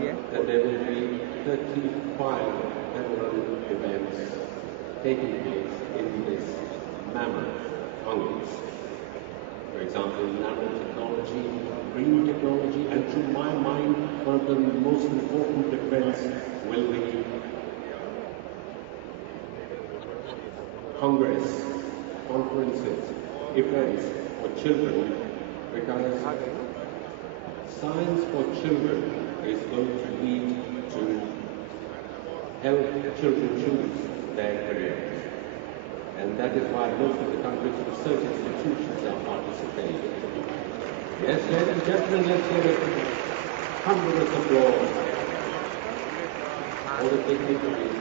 that there will be 35 parallel events taking place in this mammoth Congress. For example, nanotechnology, green technology, and to my mind, one of the most important events will be Congress, conferences, events for children, because science for children is going to lead to help children choose their careers. And that is why most of the country's research institutions are participating. Yes, ladies and gentlemen, let's give it thunderous applause for the dignitaries.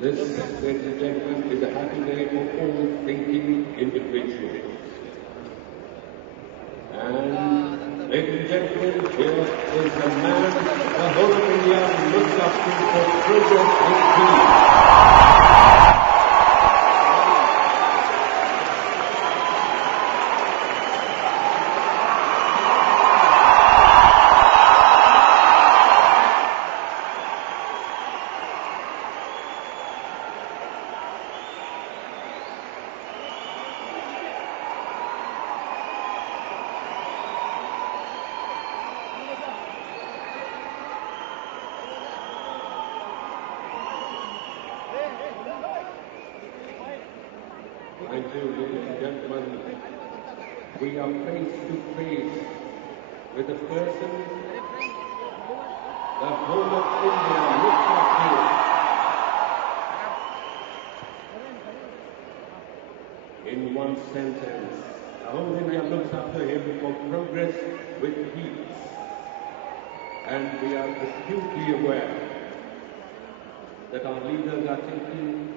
This, ladies and gentlemen, is a happy day for all thinking individuals. And, ladies and gentlemen, here is the man the whole of India looks up to for progress with peace. Thank you, ladies and gentlemen. We are face to face with a person the whole of India looks up to. In one sentence, the whole India looks up to him for progress with peace. And we are acutely aware that our leaders are taking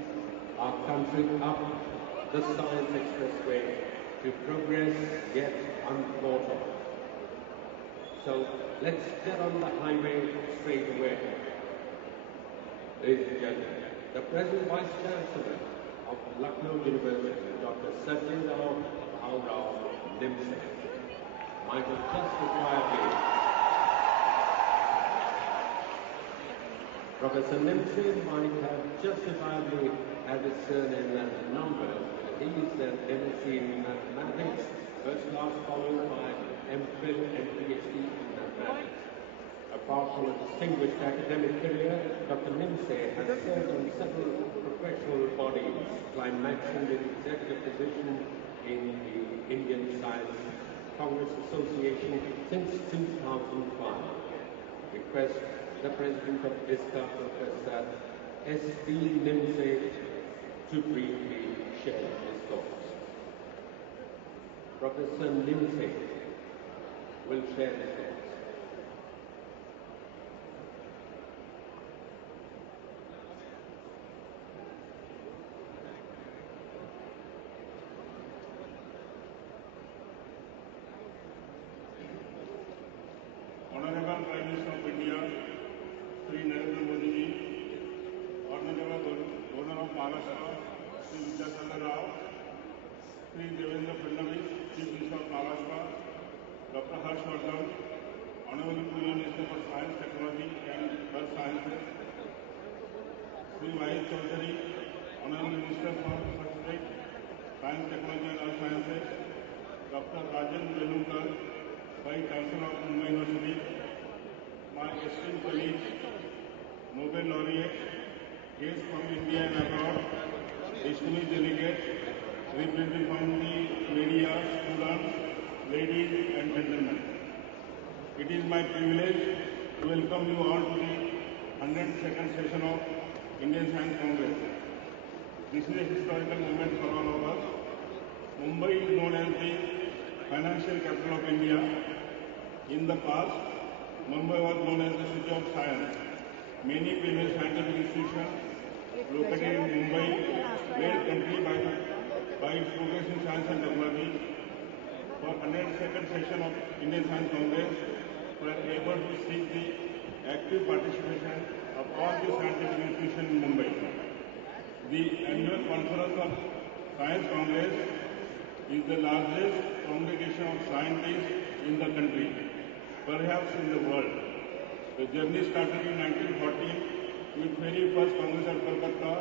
our country up the science expressway to progress yet unthought of. So let's get on the highway straight away. Ladies and gentlemen, the present Vice Chancellor of Lucknow University, Dr. Devendra Fadnavis, might have justifiably Professor Nimse might have justifiably had his surname as number. He is an MSc in mathematics, first class followed by MPhil and PhD in mathematics. Apart from a distinguished academic career, Dr. Nimse has served on several professional bodies, climaxing with executive position in the Indian Science Congress Association since 2005. Request the President of ISCA, Professor S.D. Nimse, to briefly share his thoughts. Professor Nimse will share his thoughts. Honorable Prime Minister of India, Sri Narendra Modi ji, Honorable Governor of Maharashtra, Sri Vidyashankar Rao, Sri Devendra Fadnavis, Chief Minister of Maharashtra, Dr. Harshvardhan, Honorable Union Minister for Science, Technology and Earth Sciences, Sri Vahid Chaudhary, Honorable Minister for Science, Technology and Earth Sciences, Dr. Rajan Venukar, Vice Chancellor of Mumbai University, my esteemed colleagues, Nobel laureates, guests from India and abroad, distinguished delegates, representing from the media, students, ladies and gentlemen. It is my privilege to welcome you all to the 102nd session of Indian Science Congress. This is a historical moment for all of us. Mumbai is known as the financial capital of India. In the past, Mumbai was known as the city of science. Many famous scientific institutions located in Mumbai made country by its progress in science and technology. For 102nd session of Indian Science Congress, we are able to seek the active participation of all the scientific institutions in Mumbai. The annual conference of Science Congress is the largest congregation of scientists in the country, perhaps in the world. The journey started in 1914 with very first Congress at Kolkata.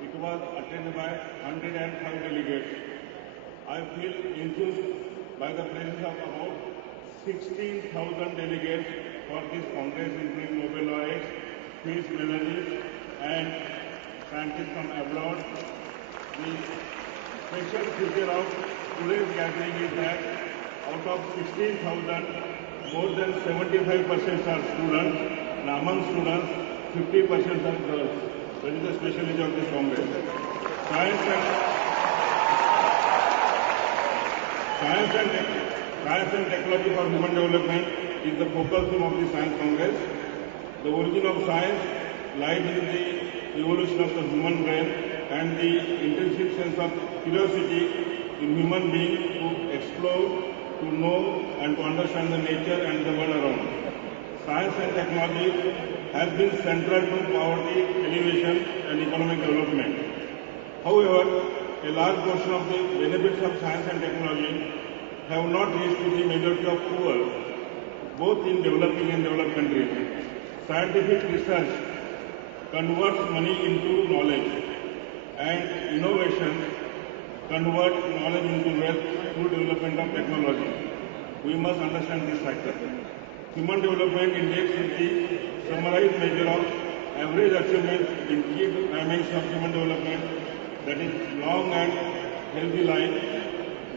It was attended by 105 delegates. I feel enthused by the presence of about 16,000 delegates for this Congress, including Nobel laureates, Peace medalists, and scientists from abroad. The special feature of today's gathering is that out of 16,000, more than 75% are students, and among students, 50% are girls. That is the specialty of this Congress. Science and technology for human development is the focal theme of the Science Congress. The origin of science lies in the evolution of the human brain and the intrinsic sense of curiosity in human beings to explore, to know and to understand the nature and the world around. Science and technology has been central to poverty, elevation and economic development. However, a large portion of the benefits of science and technology have not reached to the majority of poor, both in developing and developed countries. Scientific research converts money into knowledge, and innovation converts knowledge into wealth through development of technology. We must understand this factor. Human Development Index is the summarized measure of average achievement in key dimensions of human development, that is long and healthy life,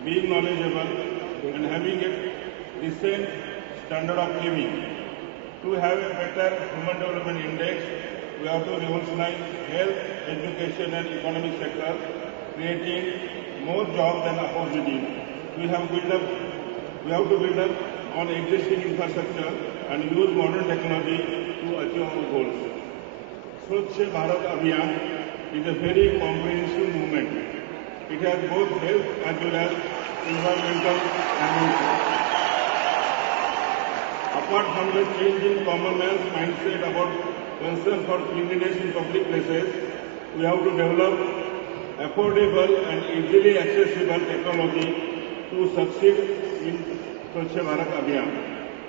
being knowledgeable, and having a decent standard of living. To have a better human development index, we have to revolutionize health, education and economic sector, creating more jobs than opportunities. We have to build up on existing infrastructure and use modern technology to achieve our goals. Swachh Bharat Abhiyan is a very comprehensive movement. It has both health as well as environmental dimensions. Apart from the change in common man's mindset about concern for cleanliness in public places, we have to develop affordable and easily accessible technology to succeed in Swachh Bharat Abhiyan.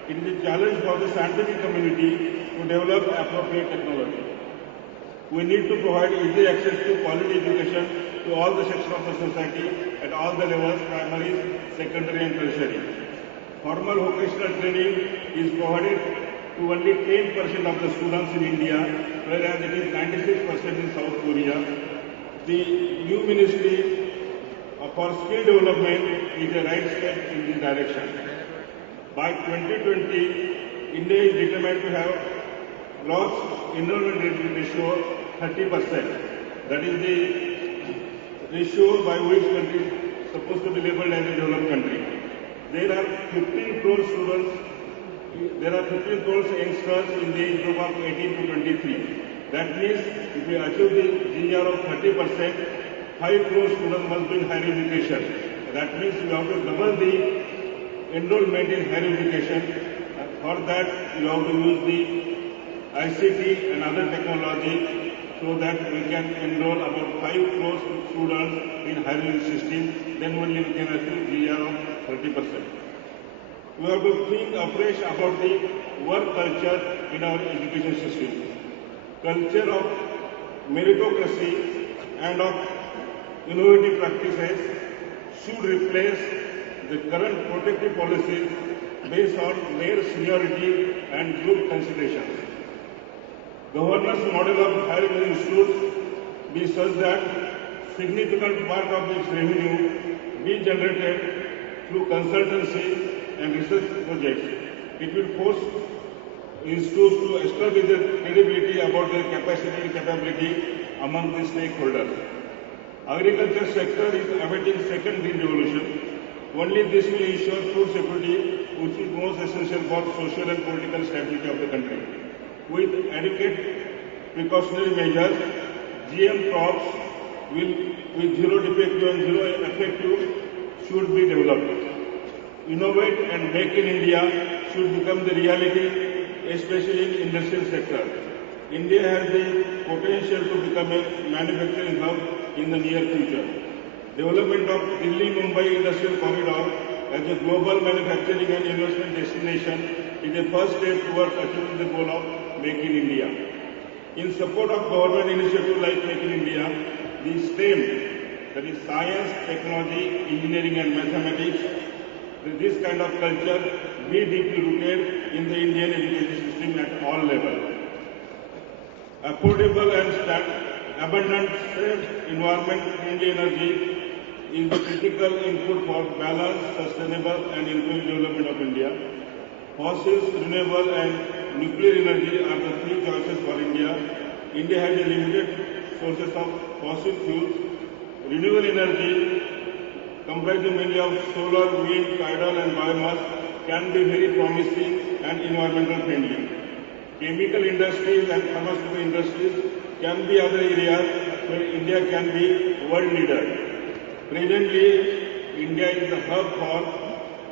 It is a challenge for the scientific community to develop appropriate technology. We need to provide easy access to quality education to all the sections of the society at all the levels, primary, secondary and tertiary. Formal vocational training is provided to only 10% of the students in India, whereas it is 96% in South Korea. The new Ministry for Skill Development is a right step in this direction. By 2020, India is determined to have gross enrollment ratio 30%. That is the ratio by which country is supposed to be labeled as a developed country. There are 15 crore students, there are 15 crore youngsters in the age group of 18 to 23. That means if we achieve the GR of 30%, 5 crore students must be in higher education. That means we have to double the enrollment in higher education. For that, we have to use the ICT and other technology so that we can enroll about 5 crore students in higher education system. Then only we can achieve GR of 30%. We have to think afresh about the work culture in our education system. Culture of meritocracy and of innovative practices should replace the current protective policies based on mere seniority and group considerations. Governance model of higher education institutes be such that significant part of its revenue be generated through consultancy and research projects. It will force institutes to establish their credibility about their capacity and capability among the stakeholders. Agriculture sector is awaiting second green revolution. Only this will ensure food security, which is most essential for social and political stability of the country. With adequate precautionary measures, GM crops with zero defective and zero effective should be developed. Innovate and make in India should become the reality, especially in industrial sector. India has the potential to become a manufacturing hub in the near future. Development of Delhi-Mumbai Industrial Corridor as a global manufacturing and investment destination is a first step towards achieving the goal of Make in India. In support of government initiatives like Make in India, the STEM, that is science, technology, engineering and mathematics, this kind of culture be deeply rooted in the Indian education system at all levels. Affordable and abundant, safe environment, friendly energy is the critical input for balanced, sustainable and inclusive development of India. Fossils, renewable and nuclear energy are the three choices for India. India has a limited sources of fossil fuels. Renewable energy, comprising mainly of solar, wind, tidal and biomass, can be very promising and environmental friendly. Chemical industries and pharmaceutical industries can be other areas where India can be world leader. Presently, India is the hub for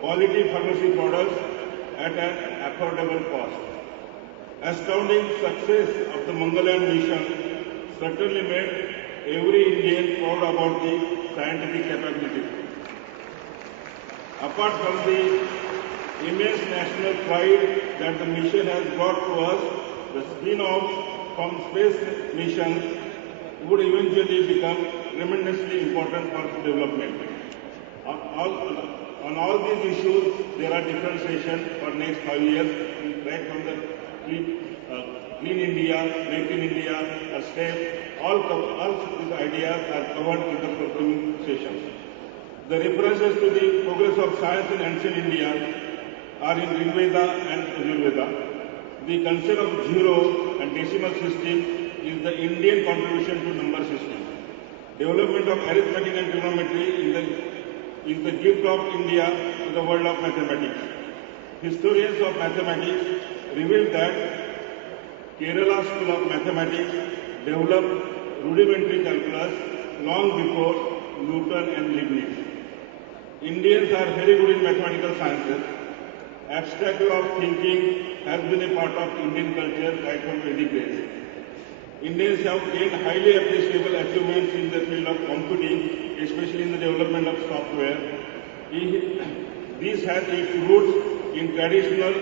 quality pharmacy products at an affordable cost. Astounding success of the Mangalyaan mission certainly made every Indian proud about the scientific capabilities. Apart from the immense national pride that the mission has brought to us, the spin-offs from space missions would eventually become tremendously important for development. On all these issues, there are different sessions for next 5 years, right from the Clean India, Make in India, STEM, all these ideas are covered in the forthcoming sessions. The references to the progress of science in ancient India are in Rigveda and Yajurveda. The concept of zero and decimal system is the Indian contribution to number system. Development of arithmetic and trigonometry is the gift of India to the world of mathematics. Historians of mathematics reveal that Kerala School of Mathematics developed rudimentary calculus long before Newton and Leibniz. Indians are very good in mathematical sciences. Abstract way of thinking has been a part of Indian culture right from Vedic days. Indians have gained highly appreciable achievements in the field of computing, especially in the development of software. This has its roots in traditional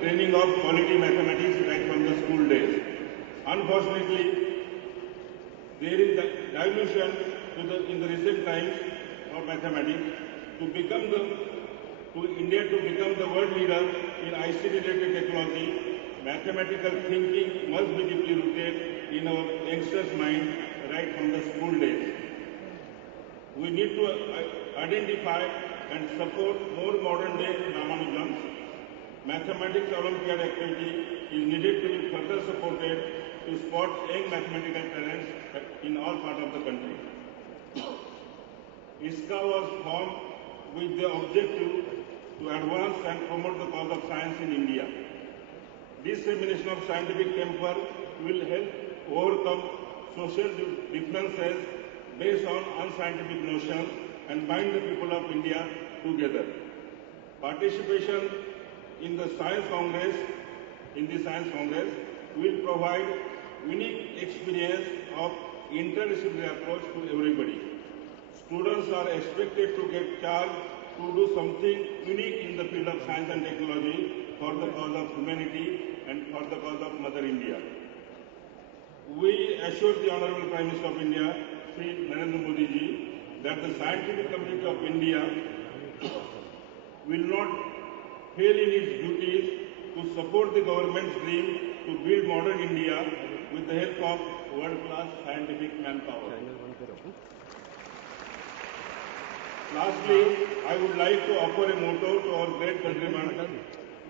training of quality mathematics right from the school days. Unfortunately, there is dilution in the recent times of mathematics. India to become the world leader in ICT-related technology, mathematical thinking must be deeply rooted in our youngsters' mind right from the school days. We need to identify and support more modern-day Ramanujan. Mathematics Olympiad activity is needed to be further supported to spot young mathematical talents in all parts of the country. ISCA was formed with the objective to advance and promote the cause of science in India. This dissemination of scientific temper will help overcome social differences based on unscientific notions and bind the people of India together. Participation in the Science Congress, will provide unique experience of interdisciplinary approach to everybody. Students are expected to get charged to do something unique in the field of science and technology for the cause of humanity and for the cause of Mother India. We assure the Honorable Prime Minister of India, Shri Narendra Modi ji, that the scientific community of India will not fail in its duties to support the government's dream to build modern India with the help of world-class scientific manpower. Lastly, I would like to offer a motto to our great countrymen,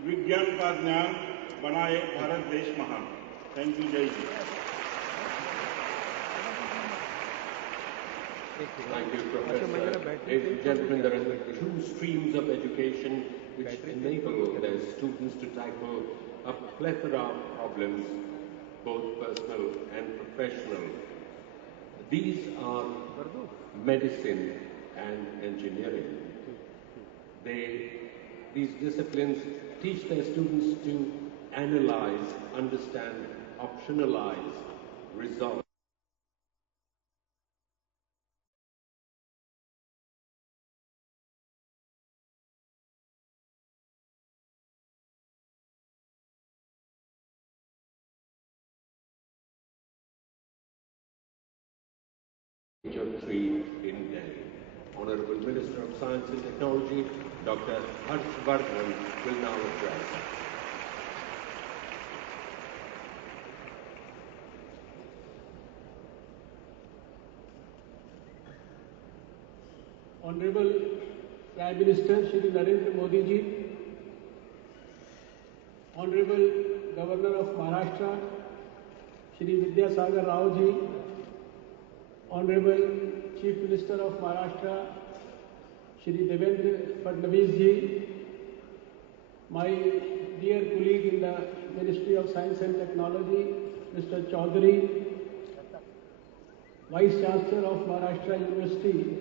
Vigyan ka Jnaan Banaye Bharat Desh Mahan. Thank you, Jai Ji. Thank you, Professor. Ladies and gentlemen, there are two streams of education which enable their students to tackle a plethora of problems, both personal and professional. These are medicine and engineering. These disciplines teach their students to analyze, understand, optionalize resolved. Of 3 in Delhi. Honorable Minister of Science and Technology, Dr. Harshvardhan, will now address. Honorable Prime Minister Shri Narendra Modi ji, Honorable Governor of Maharashtra Shri Vidyasagar Rao ji, Honorable Chief Minister of Maharashtra Shri Devendra Fadnavis ji, my dear colleague in the Ministry of Science and Technology Mr. Chaudhary, Vice Chancellor of Maharashtra University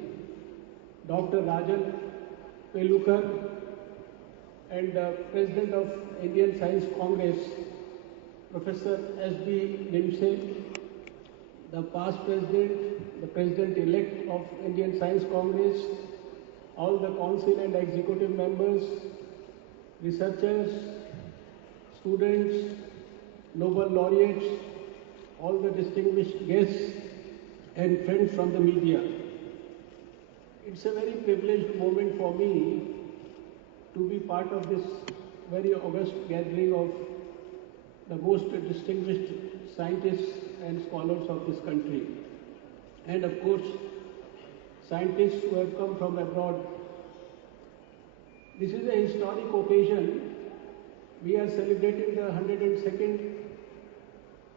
Dr. Rajan Pelukar, and President of Indian Science Congress Professor S.B. Nimse, the past President, the President-elect of Indian Science Congress, all the Council and Executive members, researchers, students, Nobel laureates, all the distinguished guests and friends from the media. It's a very privileged moment for me to be part of this very august gathering of the most distinguished scientists and scholars of this country. And of course, scientists who have come from abroad. This is a historic occasion. We are celebrating the 102nd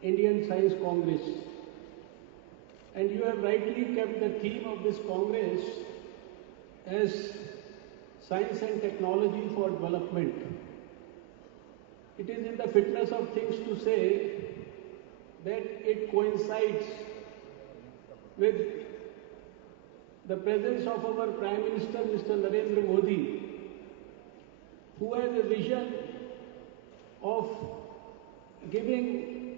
Indian Science Congress. And you have rightly kept the theme of this Congress as Science and Technology for Development. It is in the fitness of things to say that it coincides with the presence of our Prime Minister, Mr. Narendra Modi, who has a vision of giving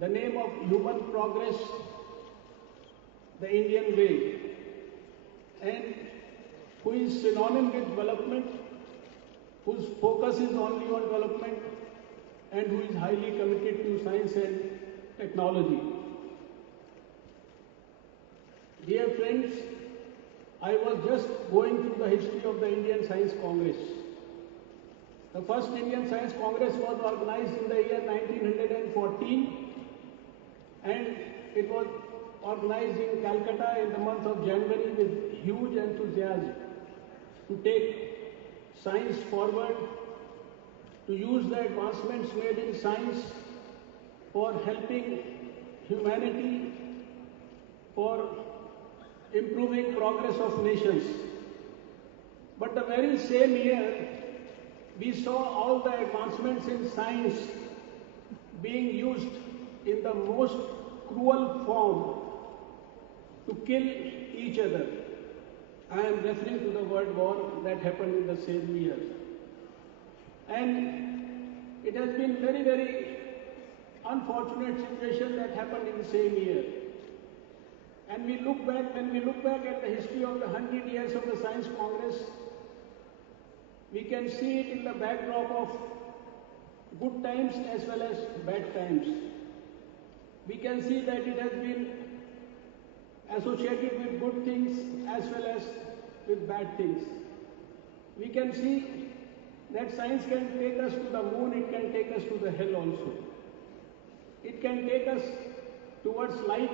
the name of human progress the Indian way, and who is synonym with development, whose focus is only on development, and who is highly committed to science and technology. Dear friends, I was just going through the history of the Indian Science Congress. The first Indian Science Congress was organized in the year 1914, and it was organized in Calcutta in the month of January with huge enthusiasm to take science forward, to use the advancements made in science for helping humanity, for improving progress of nations. But the very same year, we saw all the advancements in science being used in the most cruel form to kill each other. I am referring to the World War that happened in the same year. And it has been very, very unfortunate situation that happened in the same year. And when we look back at the history of the 100 years of the Science Congress, we can see it in the backdrop of good times as well as bad times. We can see that it has been associated with good things as well as with bad things. We can see that science can take us to the moon, it can take us to the hell also. It can take us towards light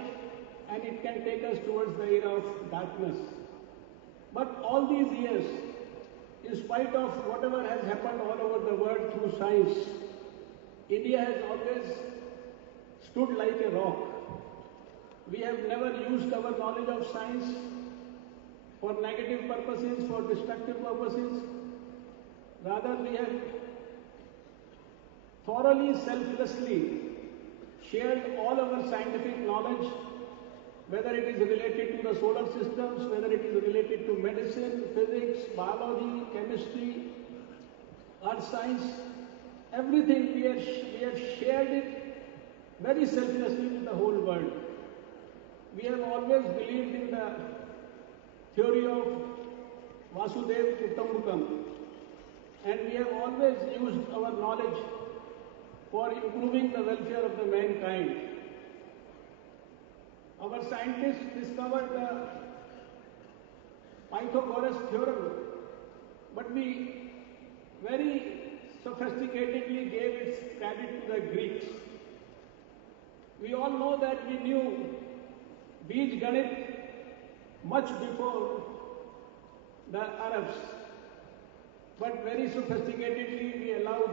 and it can take us towards the era of darkness. But all these years, in spite of whatever has happened all over the world through science, India has always stood like a rock. We have never used our knowledge of science for negative purposes, for destructive purposes. Rather, we have thoroughly, selflessly shared all our scientific knowledge, whether it is related to the solar systems, whether it is related to medicine, physics, biology, chemistry, earth science, everything we have shared it very selflessly with the whole world. We have always believed in the theory of Vasudev Kutumbakam, and we have always used our knowledge for improving the welfare of the mankind. Our scientists discovered the Pythagoras theorem, but we very sophisticatedly gave its credit to the Greeks. We all know that we knew Bij Ganit much before the Arabs, but very sophisticatedly we allowed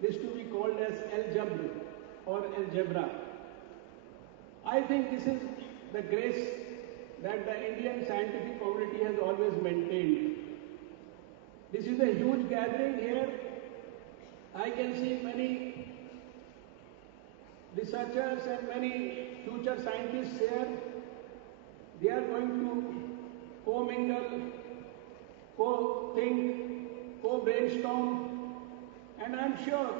this to be called as algebra or algebra. I think this is the grace that the Indian scientific community has always maintained. This is a huge gathering here. I can see many researchers and many future scientists here. They are going to co-mingle, co-think, co-brainstorm, and I am sure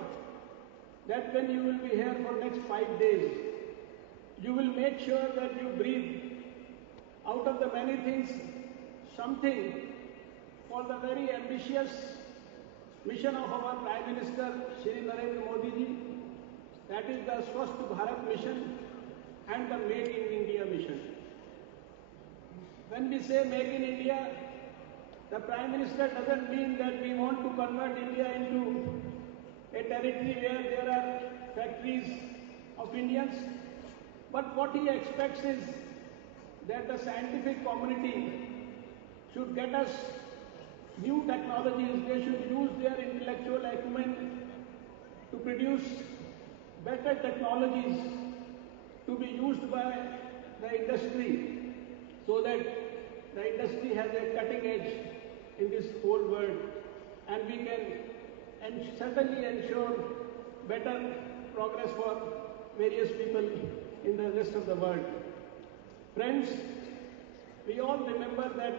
that when you will be here for next 5 days, you will make sure that you breathe out of the many things something for the very ambitious mission of our Prime Minister Shri Narendra Modi ji, that is the Swasth Bharat mission and the Make in India mission. When we say Make in India, the Prime Minister doesn't mean that we want to convert India into a territory where there are factories of Indians, but what he expects is that the scientific community should get us new technologies. They should use their intellectual acumen to produce better technologies to be used by the industry, so that the industry has a cutting edge in this whole world, and we can certainly ensure better progress for various people in the rest of the world. Friends, we all remember that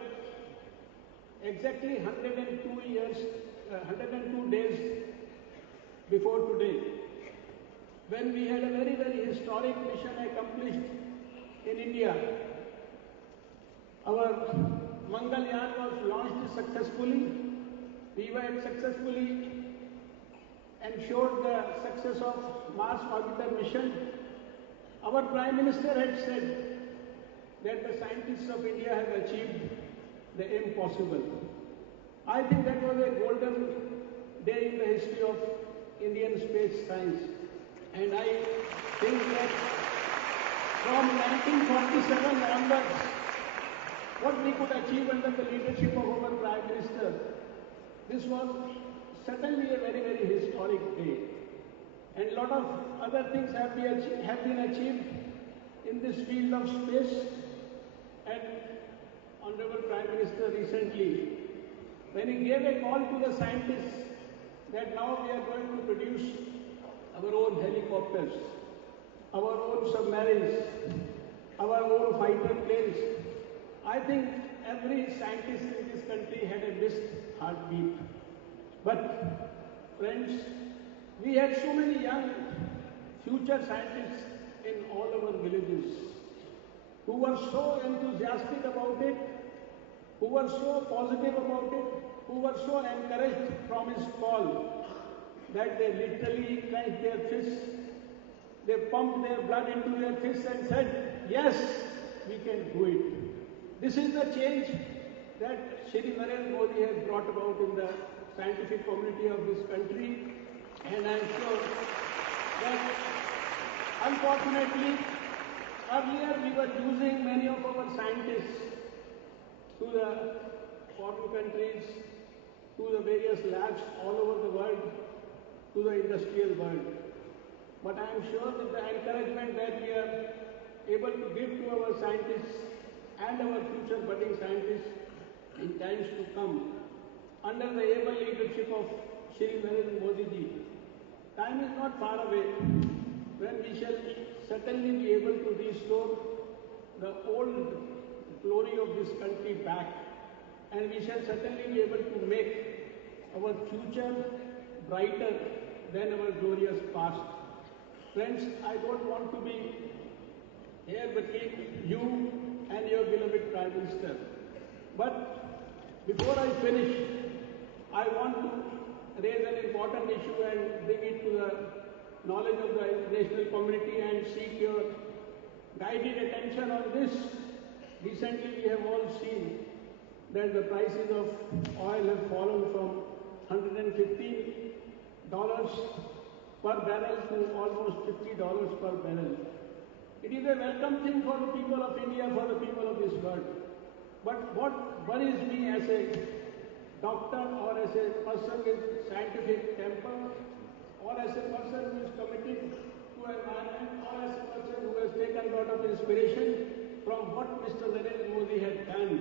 exactly 102 days before today, when we had a very, very historic mission accomplished in India. Our Mangalyaan was launched successfully. We had successfully ensured the success of Mars orbiter mission. Our Prime Minister had said that the scientists of India have achieved the impossible. I think that was a golden day in the history of Indian space science. And I think that from 1947 onwards, what we could achieve under the leadership of our Prime Minister, this was certainly a very, very historic day. And a lot of other things have been achieved in this field of space. And Honorable Prime Minister recently, when he gave a call to the scientists that now we are going to produce our own helicopters, our own submarines, our own fighter planes, I think every scientist in this country had a missed heartbeat. But friends, we had so many young future scientists in all our villages who were so enthusiastic about it, who were so positive about it, who were so encouraged from his call that they literally clenched their fists, they pumped their blood into their fists and said, yes, we can do it. This is the change that Shri Narendra Modi has brought about in the scientific community of this country, and I am sure that unfortunately earlier we were using many of our scientists to the foreign countries, to the various labs all over the world, to the industrial world. But I am sure that the encouragement that we are able to give to our scientists and our future budding scientists in times to come, under the able leadership of Shri Narendra Modi ji, time is not far away when we shall certainly be able to restore the old glory of this country back, and we shall certainly be able to make our future brighter than our glorious past. Friends, I don't want to be here between you and your beloved Prime Minister. But before I finish, I want to raise an important issue and bring it to the knowledge of the international community and seek your guided attention on this. Recently, we have all seen that the prices of oil have fallen from $115 per barrel to almost $50 per barrel. It is a welcome thing for the people of India, for the people of this world. But what worries me as a doctor or as a person with scientific temper or as a person who is committed to environment or as a person who has taken a lot of inspiration from what Mr. Narendra Modi had done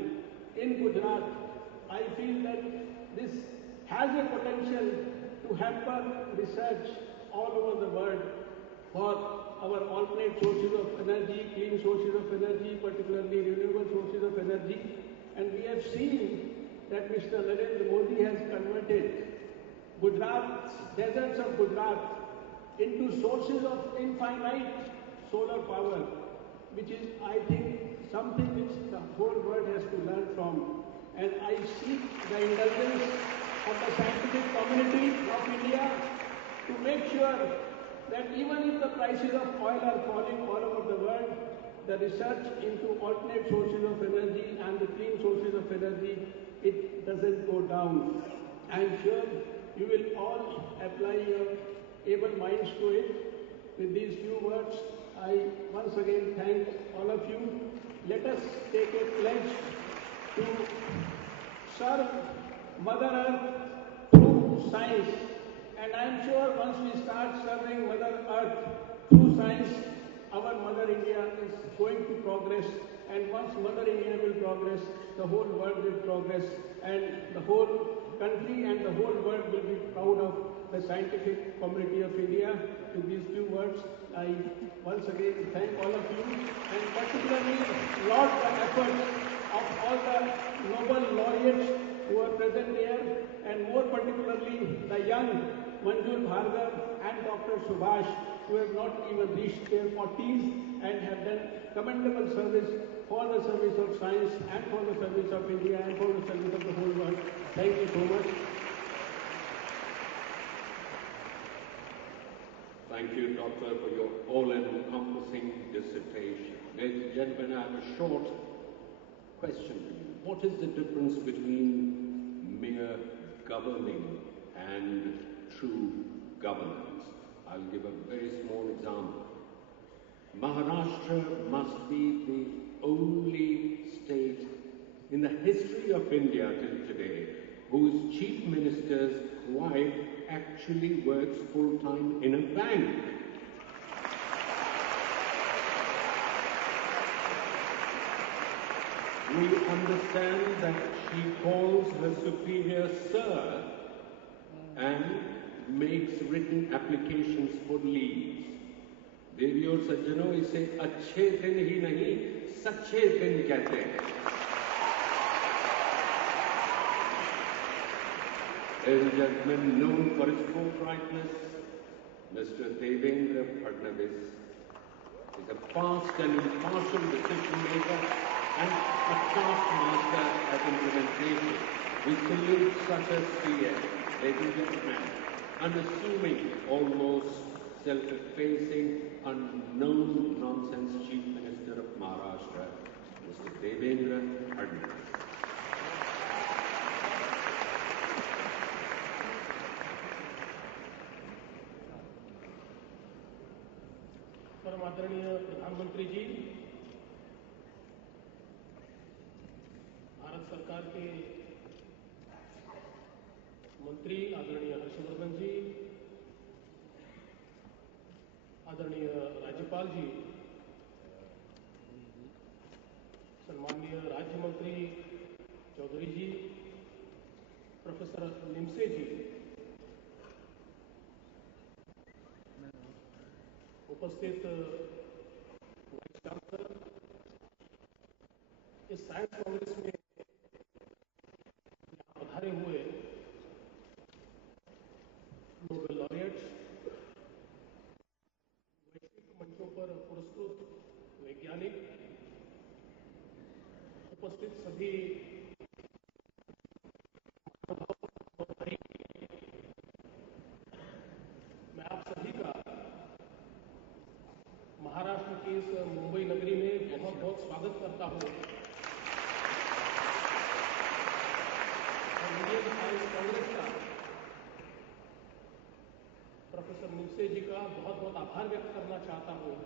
in Gujarat, I feel that this has a potential to hamper research all over the world for our alternate sources of energy, clean sources of energy, particularly renewable sources of energy. And we have seen that Mr. Narendra Modi has converted Gujarat's deserts of Gujarat into sources of infinite solar power, which is, I think, something which the whole world has to learn from. And I seek the indulgence of the scientific community of India to make sure that even if the prices of oil are falling all over the world, the research into alternate sources of energy and the clean sources of energy, it doesn't go down. I am sure you will all apply your able minds to it. With these few words, I once again thank all of you. Let us take a pledge to serve Mother Earth through science. And I am sure once we start serving Mother Earth through science, our Mother India is going to progress. And once Mother India will progress, the whole world will progress. And the whole country and the whole world will be proud of the scientific community of India. With these few words, I once again thank all of you and particularly laud the efforts of all the Nobel laureates who are present here, and more particularly the young Manjul Bhargav and Dr. Subhash, who have not even reached their 40s and have done commendable service for the service of science and for the service of India and for the service of the whole world. Thank you so much. Thank you, Doctor, for your all-encompassing dissertation. Ladies and gentlemen, I have a short question for you. What is the difference between mere governing and true governance? I'll give a very small example. Maharashtra must be the only state in the history of India till today whose chief minister's wife actually works full-time in a bank. We understand that she calls her superior sir and makes written applications for leaves. देवी और सज्जनों, इसे अच्छे दिन ही नहीं, सच्चे दिन कहते हैं. Ladies and gentlemen, known for his forthrightness, Mr. Devendra Fadnavis is a fast and impartial decision maker and a taskmaster at implementation. We salute such a CA, ladies and gentlemen, unassuming, almost self-effacing, unknown nonsense Chief Minister of Maharashtra, Mr. Devendra Fadnavis. परम आदरणीय प्रधानमंत्री जी, भारत सरकार के मंत्री आदरणीय हर्षवर्धन जी, आदरणीय राज्यपाल जी, सम्माननीय राज्य मंत्री चौधरी जी, प्रोफेसर निमसे जी, उपस्थित वाइस चांसलर, इस साइंस कांग्रेस में पधारे हुए नोबेल लॉरिएट्स, उपस्थित सभी मैं आप सभी का महाराष्ट्र की इस मुंबई नगरी में बहुत बहुत स्वागत करता हूं और इंडियन साइंस कांग्रेस का प्रोफेसर निवसे जी का बहुत बहुत आभार व्यक्त करना चाहता हूं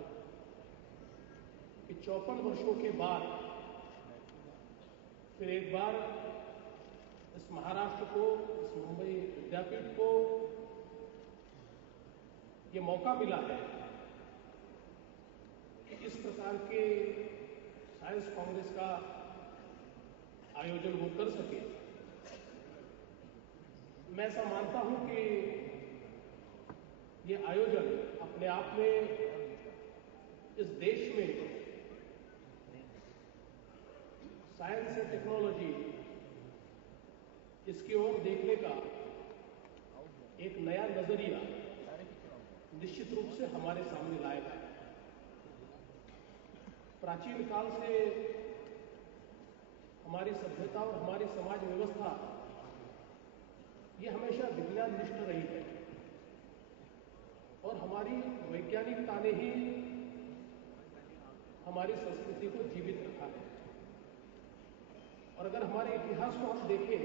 कि 54 वर्षों के बाद फिर एक बार इस महाराष्ट्र को, इस मुंबई विद्यापीठ को ये मौका मिला है कि इस प्रकार के साइंस कांग्रेस का आयोजन वो कर सके। मैं ऐसा मानता हूं कि ये आयोजन अपने आप में इस देश में साइंस एंड टेक्नोलॉजी इसकी ओर देखने का एक नया नजरिया निश्चित रूप से हमारे सामने लाएगा। प्राचीन काल से हमारी सभ्यता और हमारी समाज व्यवस्था ये हमेशा विज्ञाननिष्ठ रही है और हमारी वैज्ञानिकता ने ही हमारी संस्कृति को जीवित रखा है। और अगर हमारे इतिहास को हम देखें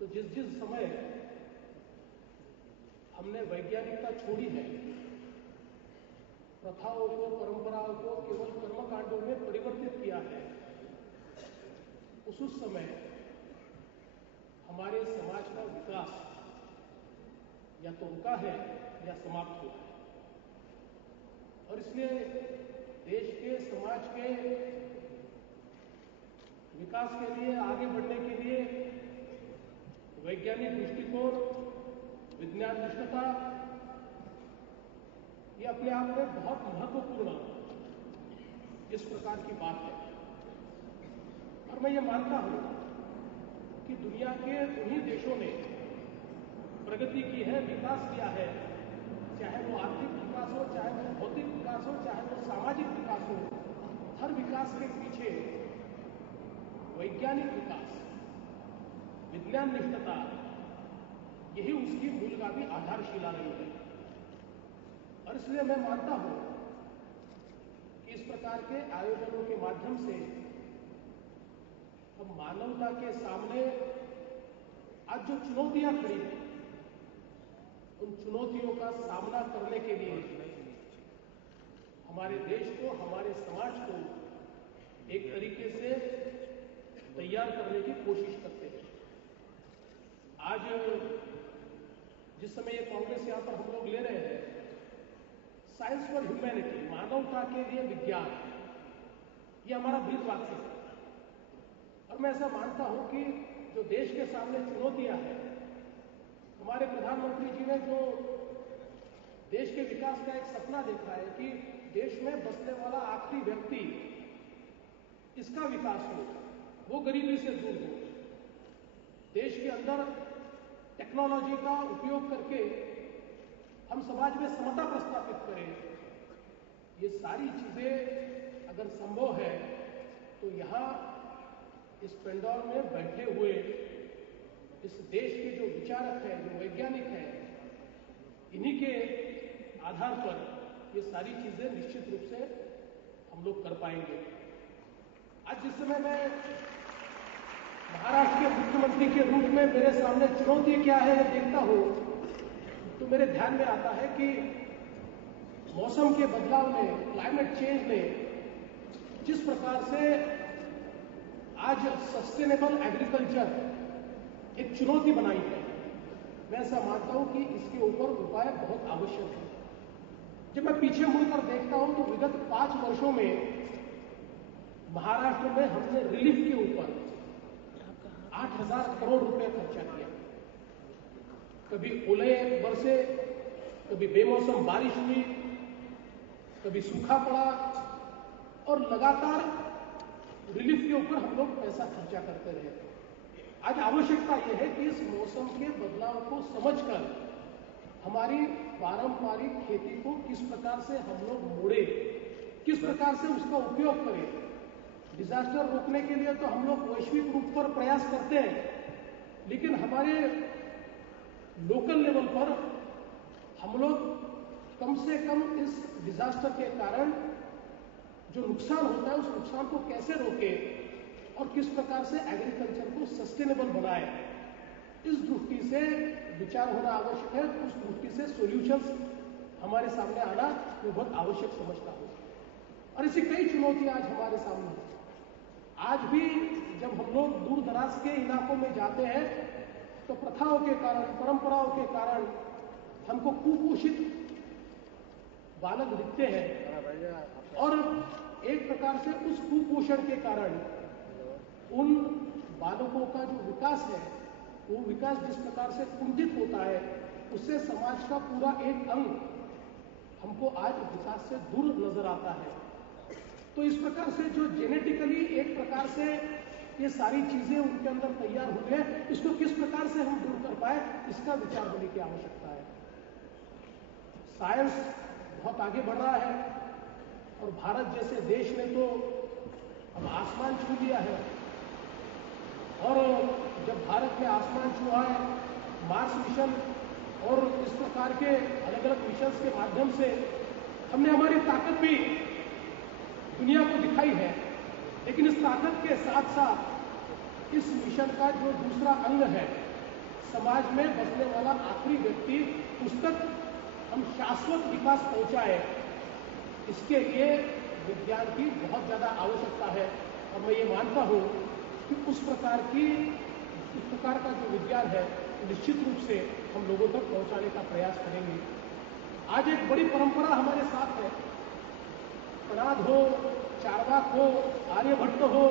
तो जिस जिस समय हमने वैज्ञानिकता छोड़ी है, प्रथाओं को, परंपराओं को केवल कर्मकांडों में परिवर्तित किया है, उस समय हमारे समाज का विकास या तो रुका है या समाप्त हुआ है। और इसलिए देश के, समाज के विकास के लिए, आगे बढ़ने के लिए वैज्ञानिक दृष्टिकोण, विज्ञान निष्ठता ये अपने आप में बहुत महत्वपूर्ण इस प्रकार की बात है। और मैं ये मानता हूं कि दुनिया के उन्हीं देशों ने प्रगति की है, विकास किया है, चाहे वो आर्थिक विकास हो, चाहे वो भौतिक विकास हो, चाहे वो सामाजिक विकास हो, हर विकास के पीछे वैज्ञानिक विकास, विज्ञान निष्ठता यही उसकी मूलगामी आधारशिला रही है। और इसलिए मैं मानता हूं कि इस प्रकार के आयोजनों के माध्यम से हम मानवता के सामने आज जो चुनौतियां खड़ी हैं, उन चुनौतियों का सामना करने के लिए हमारे देश को, हमारे समाज को एक तरीके से तैयार करने की कोशिश करते हैं। आज जिस समय ये कांग्रेस यहां पर हम लोग ले रहे हैं, साइंस फॉर ह्यूमैनिटी, मानवता के लिए विज्ञान, ये हमारा ब्रीद वाक्य है। और मैं ऐसा मानता हूं कि जो देश के सामने चुनौतियां हैं, हमारे प्रधानमंत्री जी ने जो देश के विकास का एक सपना देखा है कि देश में बसने वाला आखिरी व्यक्ति, इसका विकास हो, वो गरीबी से दूर हो, देश के अंदर टेक्नोलॉजी का उपयोग करके हम समाज में समता प्रस्थापित करें। ये सारी चीजें अगर संभव है तो यहाँ इस पेंडॉल में बैठे हुए इस देश के जो विचारक हैं, जो वैज्ञानिक हैं, इन्हीं के आधार पर ये सारी चीजें निश्चित रूप से हम लोग कर पाएंगे। आज जिस समय मैं महाराष्ट्र के मुख्यमंत्री के रूप में मेरे सामने चुनौती क्या है ये देखता हूं तो मेरे ध्यान में आता है कि मौसम के बदलाव ने, क्लाइमेट चेंज ने जिस प्रकार से आज सस्टेनेबल एग्रीकल्चर एक चुनौती बनाई है, मैं ऐसा मानता हूं कि इसके ऊपर उपाय बहुत आवश्यक है। जब मैं पीछे मुड़कर देखता हूं तो विगत 5 वर्षों में महाराष्ट्र में हमने रिलीफ के ऊपर 8,000 करोड़ रुपए खर्चा किया। कभी ओले बरसे, कभी बेमौसम बारिश हुई, कभी सूखा पड़ा और लगातार रिलीफ के ऊपर हम लोग पैसा खर्चा करते रहे। आज आवश्यकता यह है कि इस मौसम के बदलाव को समझकर हमारी पारंपरिक खेती को किस प्रकार से हम लोग मोड़े, किस प्रकार से उसका उपयोग करें, डिजास्टर रोकने के लिए तो हम लोग वैश्विक रूप पर प्रयास करते हैं, लेकिन हमारे लोकल लेवल पर हम लोग कम से कम इस डिजास्टर के कारण जो नुकसान होता है उस नुकसान को कैसे रोके और किस प्रकार से एग्रीकल्चर को सस्टेनेबल बनाए, इस दृष्टि से विचार होना आवश्यक है। उस दृष्टि से सॉल्यूशंस हमारे सामने आना मैं बहुत आवश्यक समझता हूँ। और ऐसी कई चुनौतियां आज हमारे सामने हैं। आज भी जब हम लोग दूर दराज के इलाकों में जाते हैं तो प्रथाओं के कारण, परंपराओं के कारण हमको कुपोषित बालक दिखते हैं और एक प्रकार से उस कुपोषण के कारण उन बालकों का जो विकास है वो विकास जिस प्रकार से कुंठित होता है उससे समाज का पूरा एक अंग हमको आज विकास से दूर नजर आता है। तो इस प्रकार से जो जेनेटिकली एक प्रकार से ये सारी चीजें उनके अंदर तैयार हुए हैं, इसको किस प्रकार से हम दूर कर पाए, इसका विचार होने की आवश्यकता है। साइंस बहुत आगे बढ़ रहा है और भारत जैसे देश ने तो अब आसमान छू लिया है। और जब भारत ने आसमान छुआ है, मार्स मिशन और इस प्रकार के अलग अलग मिशन के माध्यम से हमने हमारी ताकत भी दुनिया को दिखाई है, लेकिन इस ताकत के साथ साथ इस मिशन का जो दूसरा अंग है, समाज में बसने वाला आखिरी व्यक्ति, उस तक हम शाश्वत विकास पहुंचाए, इसके लिए विज्ञान की बहुत ज्यादा आवश्यकता है। और मैं ये मानता हूं कि उस प्रकार का जो विज्ञान है निश्चित रूप से हम लोगों तक पहुंचाने का प्रयास करेंगे। आज एक बड़ी परंपरा हमारे साथ है, कणाद हो, चार्वाक हो, आर्यभट्ट हो,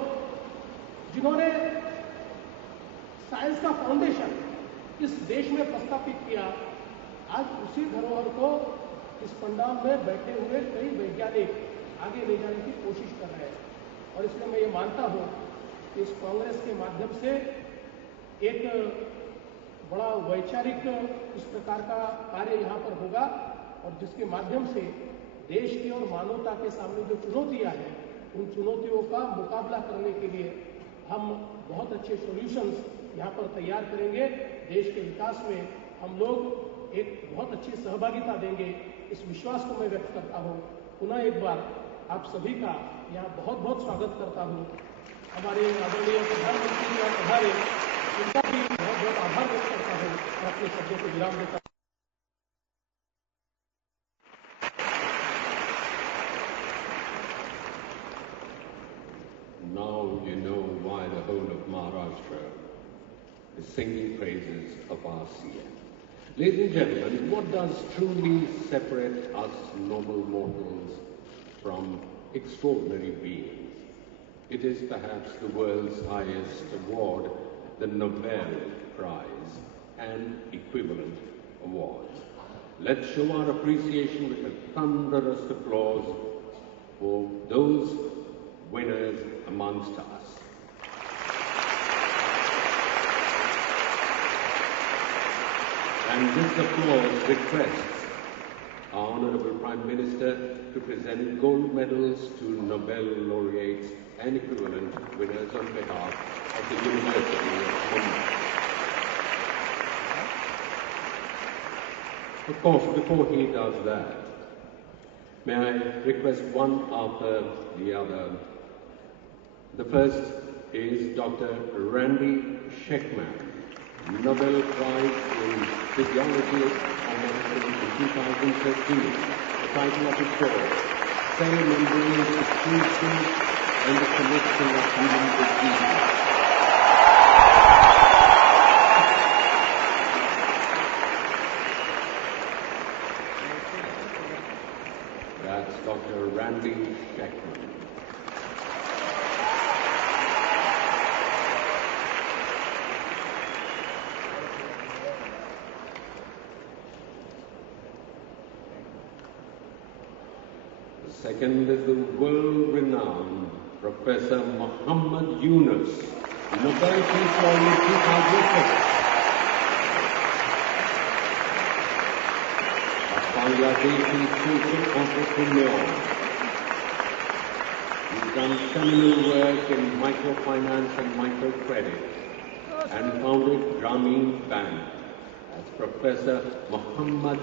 जिन्होंने साइंस का फाउंडेशन इस देश में प्रस्थापित किया। आज उसी धरोहर को इस पंडाल में बैठे हुए कई वैज्ञानिक आगे ले जाने की कोशिश कर रहे हैं। और इसलिए मैं ये मानता हूं कि इस कांग्रेस के माध्यम से एक बड़ा वैचारिक इस प्रकार का कार्य यहाँ पर होगा और जिसके माध्यम से देश की और मानवता के सामने जो चुनौतियां हैं, उन चुनौतियों का मुकाबला करने के लिए हम बहुत अच्छे सॉल्यूशंस यहाँ पर तैयार करेंगे। देश के विकास में हम लोग एक बहुत अच्छी सहभागिता देंगे, इस विश्वास को मैं व्यक्त करता हूँ। पुनः एक बार आप सभी का यहाँ बहुत बहुत स्वागत करता हूँ। हमारे आदरणीय प्रधानमंत्री और पधारे, उनका भी बहुत बहुत आभार व्यक्त करता हूँ और अपने शब्दों को विराम देता हूँ। Now you know why the whole of Maharashtra is singing praises of our CM. Ladies and gentlemen, what does truly separate us normal mortals from extraordinary beings? It is perhaps the world's highest award, the Nobel Prize, and equivalent awards. Let's show our appreciation with a thunderous applause for those winners amongst us. And this applause requests our Honourable Prime Minister to present gold medals to Nobel laureates and equivalent winners on behalf of the University of Mumbai. Of course, before he does that, may I request one after the other. The first is Dr. Randy Sheckman, Nobel Prize in Physiology and Medicine in 2013. The title of his course, Cell Membrane Secretion and the Connection of Human Diseases. That's Dr. Randy Sheckman. Second is the world-renowned Professor Muhammad Yunus, Nobel Peace Laureate 2006. A Bangladeshi social entrepreneur. He done seminal work in microfinance and microcredit and founded Grameen Bank. That's Professor Muhammad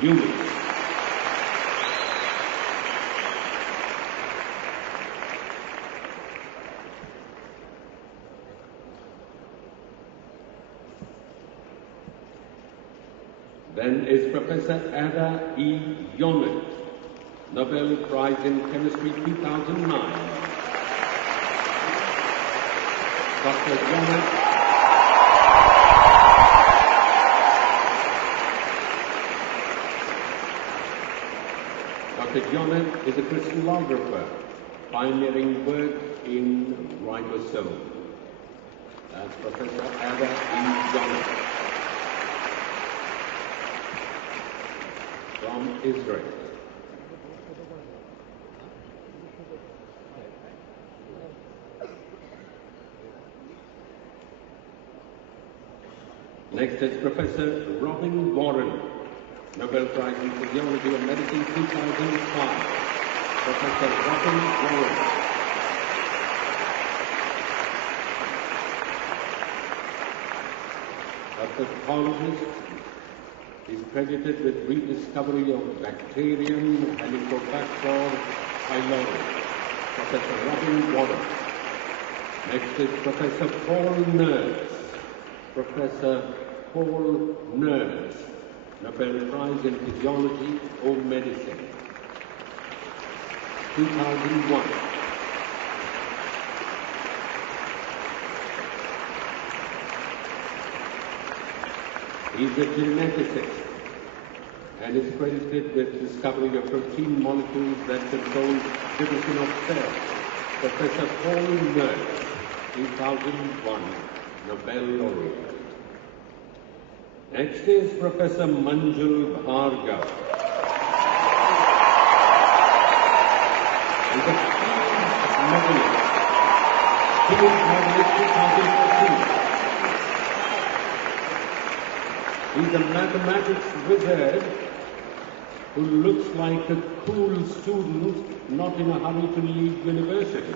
Yunus. Then is Professor Ada E. Yonet, Nobel Prize in Chemistry 2009. Dr. Yonet is a crystallographer, pioneering work in ribosome. That's Professor Ada E. Yonet from Israel. Next is Professor Robin Warren, Nobel Prize in Physiology and Medicine 2005. Professor Robin Warren. Dr. Pathologist is credited with rediscovery of bacterium Helicobacter pylori. Professor Robin Warren. Next is Professor Paul Nurse. Professor Paul Nurse, Nobel Prize in Physiology or Medicine, 2001. He's a geneticist and is credited with discovery of protein molecules that control division of cells. Professor Paul Nurse, 2001. Nobel laureate. Next is Professor Manjul Bhargava. He's a Fields Medalist 2014. He's a mathematics wizard who looks like a cool student not in a hurry to leave university.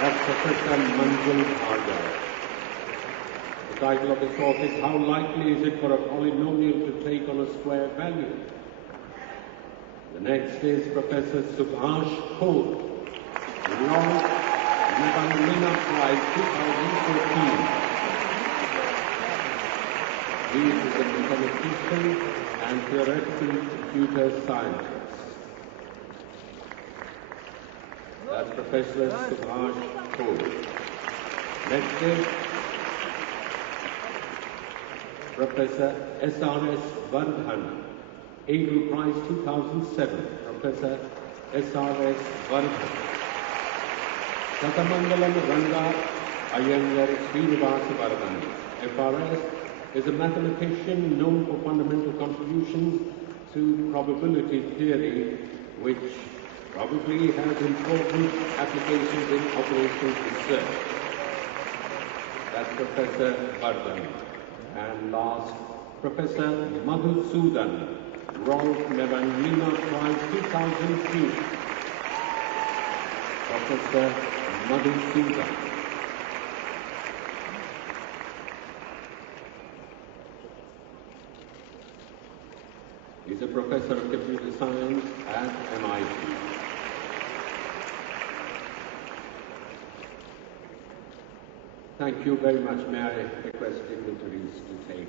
That's Professor Manjul Bhargava. The title of the talk is How Likely Is It for a Polynomial to Take on a Square Value? The next is Professor Subhash Koth, Lawrence Navalny Prize 2014. He is a mathematician and theoretical computer scientist. That's Professor Subhash Koth. Next is Professor S.R.S. Vardhan, Eagle Prize 2007. Professor S.R.S. Vardhan. Satamangalam Ranga Iyengar Srinivasa Vardhan, FRS, is a mathematician known for fundamental contributions to probability theory, which probably has important applications in operations research. That's Professor Vardhan. And last, Professor Madhusudan, Rolf Nevanlina Prize 2002. Professor Madhusudan. He's a professor of computer science at MIT. Thank you very much. May I request dignitaries to take?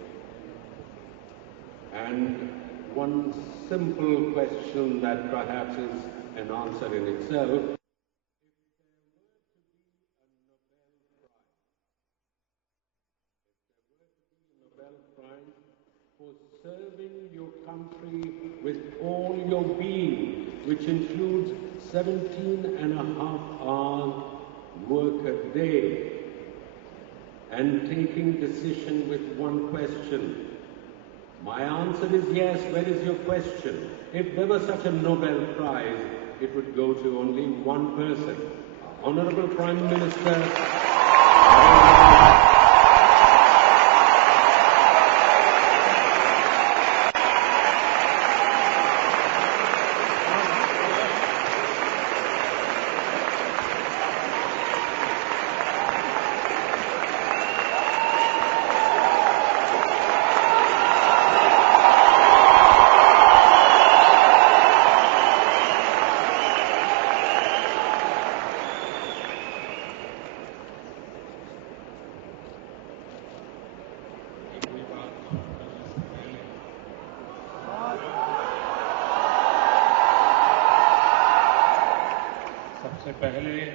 And one simple question that perhaps is an answer in itself. For serving your country with all your being, which includes 17.5 hours work a day, and taking decision with one question. My answer is yes. Where is your question? If there were such a Nobel Prize, it would go to only one person. Honorable Prime Minister. पहले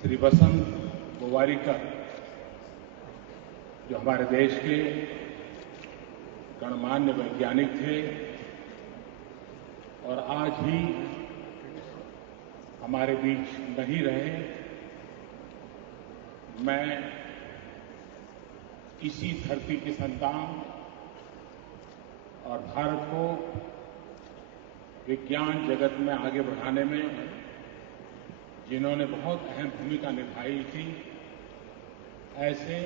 श्री वसंत गोवारिकर, जो हमारे देश के गणमान्य वैज्ञानिक थे और आज ही हमारे बीच नहीं रहे, मैं इसी धरती की संतान और भारत को विज्ञान जगत में आगे बढ़ाने में जिन्होंने बहुत अहम भूमिका निभाई थी, ऐसे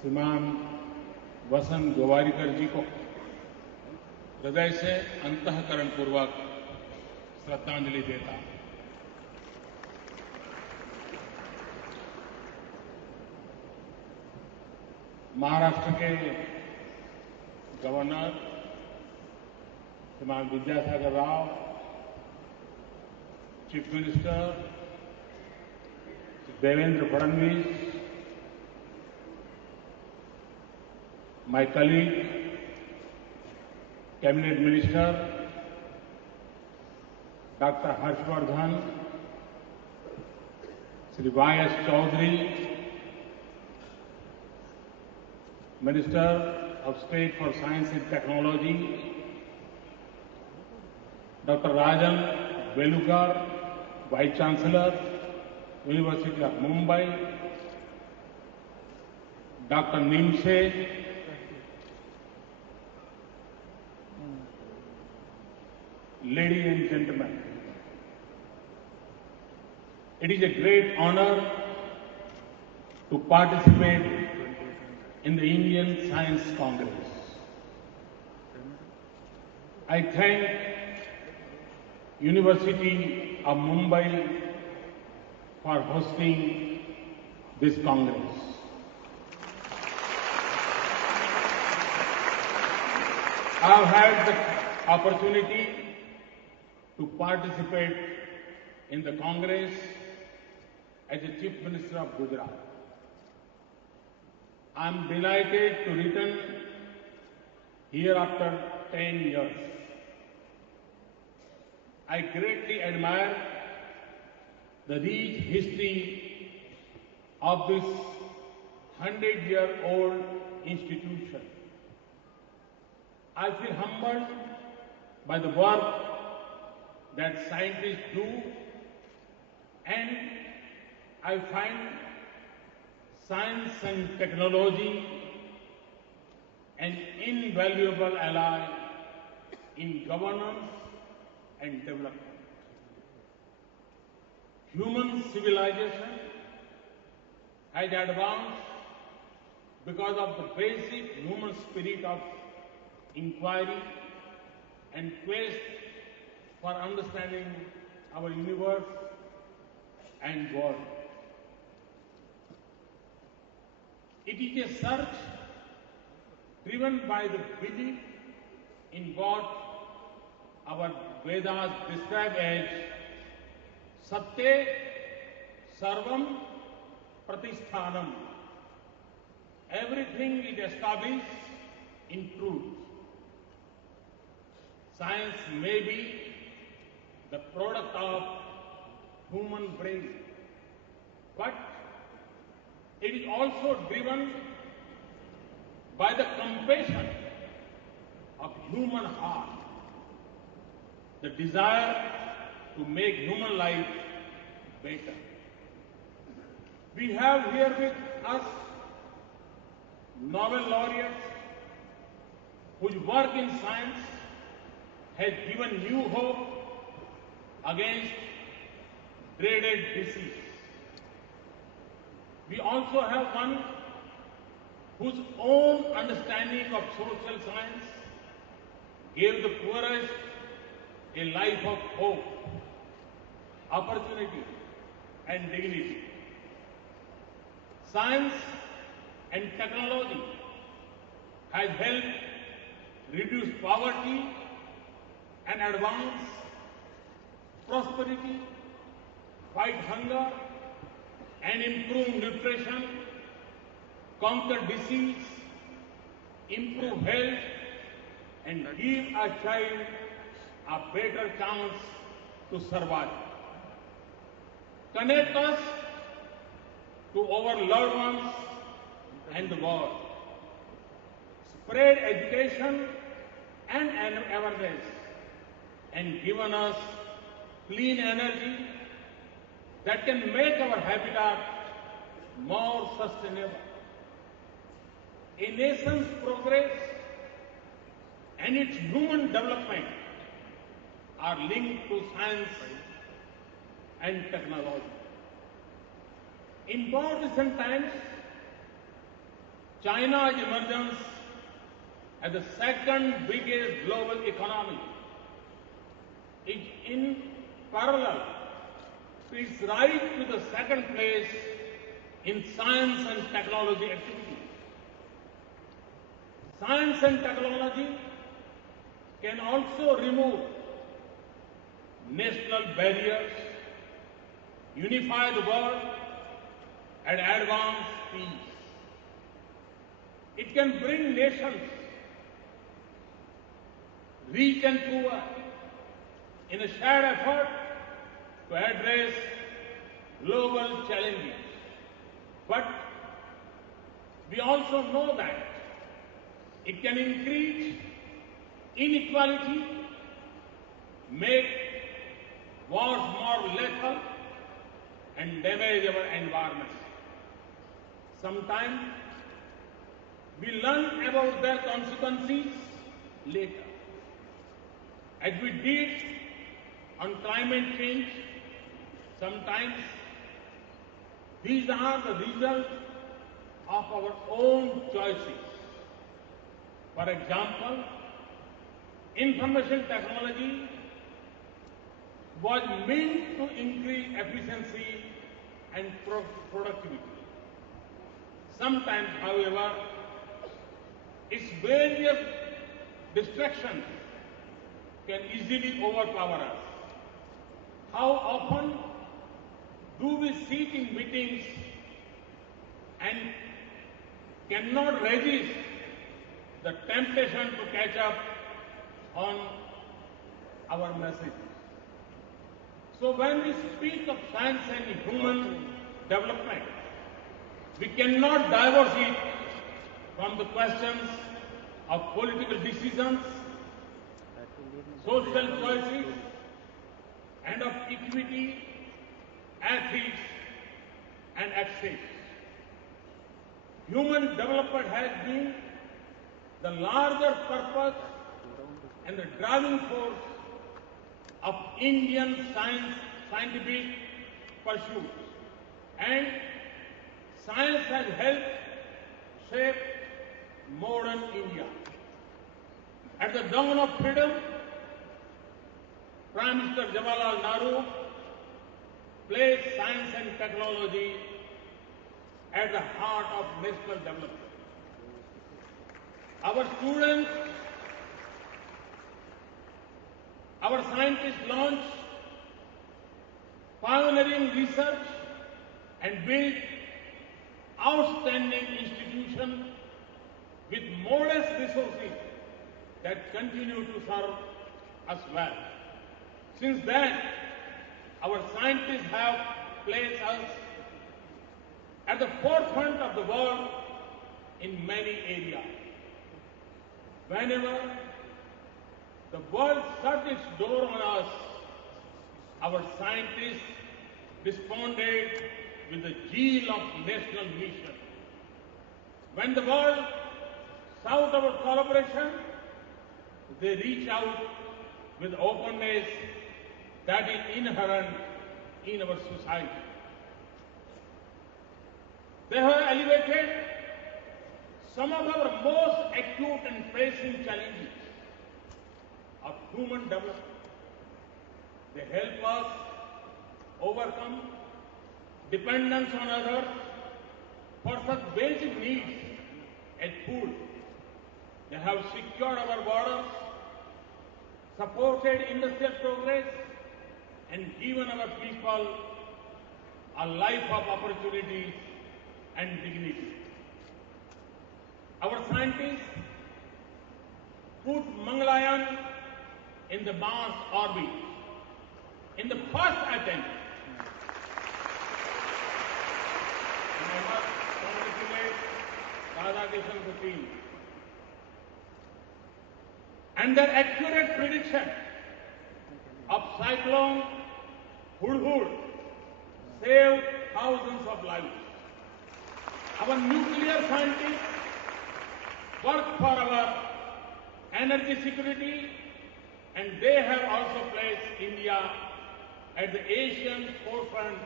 श्रीमान वसंत गोवारिकर जी को हृदय से अंतःकरणपूर्वक श्रद्धांजलि देता। महाराष्ट्र के गवर्नर श्रीमान Vidyasagar Rao, chief minister Devendra Fadnavis, my colleague, Cabinet Minister, Dr. Harshvardhan, Shri Y.S. Chaudhary, Minister of State for Science and Technology, Dr. Rajan Velukar, Vice Chancellor, University of Mumbai, Dr. Nimse, ladies and gentlemen, it is a great honor to participate in the Indian Science Congress. I thank University of Mumbai for hosting this Congress. I have had the opportunity to participate in the Congress as the Chief Minister of Gujarat. I am delighted to return here after 10 years. I greatly admire the rich history of this 100-year-old institution. I feel humbled by the work that scientists do, and I find science and technology an invaluable ally in governance and development. Human civilization has advanced because of the basic human spirit of inquiry and quest for understanding our universe and world. It is a search driven by the belief in what our Vedas describe as Satya Sarvam Pratisthanam. Everything is established in truth. Science may be the product of human brain, but it is also driven by the compassion of human heart, the desire to make human life better. We have here with us Nobel laureates whose work in science has given new hope against dreaded disease. We also have one whose own understanding of social science gave the poorest a life of hope, opportunity, and dignity. Science and technology has helped reduce poverty and advance prosperity, fight hunger, and improve nutrition, conquer disease, improve health, and give a child a better chance to survive. Connect us to our loved ones and the world. Spread education and awareness and given us clean energy that can make our habitat more sustainable. A nation's progress and its human development are linked to science and technology. In more recent times, China's emergence as the second biggest global economy is in parallel to its rise to the second place in science and technology activities. Science and technology can also remove national barriers, unify the world, and advance peace. It can bring nations, rich and poor, in a shared effort to address global challenges. But we also know that it can increase inequality, make wars more lethal, and damage our environment. Sometimes we learn about their consequences later. As we did on climate change, sometimes these are the result of our own choices. For example, information technology was meant to increase efficiency and productivity. Sometimes, however, its various distractions can easily overpower us. How often do we sit in meetings and cannot resist the temptation to catch up on our messages? So when we speak of science and human development, we cannot divorce it from the questions of political decisions, social choices, and of equity, ethics, and access. Human development has been the larger purpose and the driving force of Indian scientific pursuits. And science has helped shape modern India. At the dawn of freedom, Prime Minister Jawaharlal Nehru placed science and technology at the heart of national development. Our students, our scientists launched pioneering research and built outstanding institutions with modest resources that continue to serve us well. Since then, our scientists have placed us at the forefront of the world in many areas. Whenever the world shut its door on us, our scientists responded with the zeal of national mission. When the world sought our collaboration, they reach out with openness that is inherent in our society. They have elevated some of our most acute and pressing challenges of human development. They help us overcome dependence on others for such basic needs as food. They have secured our borders, supported industrial progress, and given our people a life of opportunities and dignity. Our scientists put Mangalyaan in the Mars orbit. In the first attempt, and I must congratulate Radhakrishnan team. And their accurate prediction of cyclone Hudhud saved thousands of lives. Our nuclear scientists work for our energy security, and they have also placed India at the Asian forefront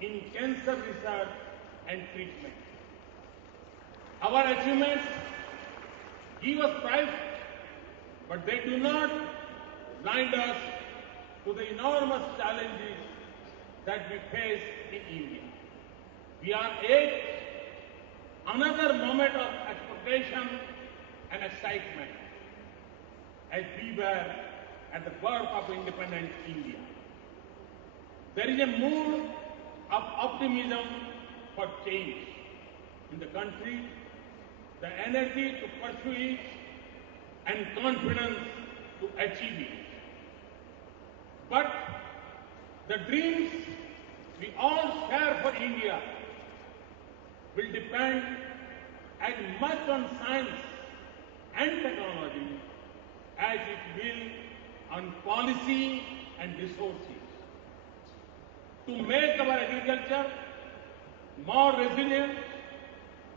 in cancer research and treatment. Our achievements give us pride, but they do not blind us to the enormous challenges that we face in India. We are at another moment of expectation and excitement as we were at the birth of independent India. There is a mood of optimism for change in the country, the energy to pursue it, and confidence to achieve it. But the dreams we all share for India will depend as much on science and technology as it will on policy and resources. To make our agriculture more resilient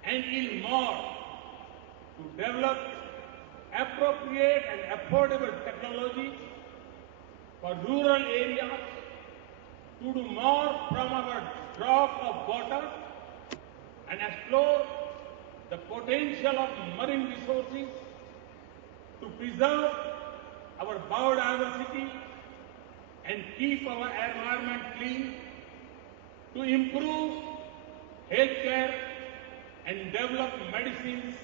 and yield more, to develop appropriate and affordable technologies for rural areas, to do more from our drop of water and explore the potential of marine resources, to preserve our biodiversity and keep our environment clean, to improve healthcare and develop medicines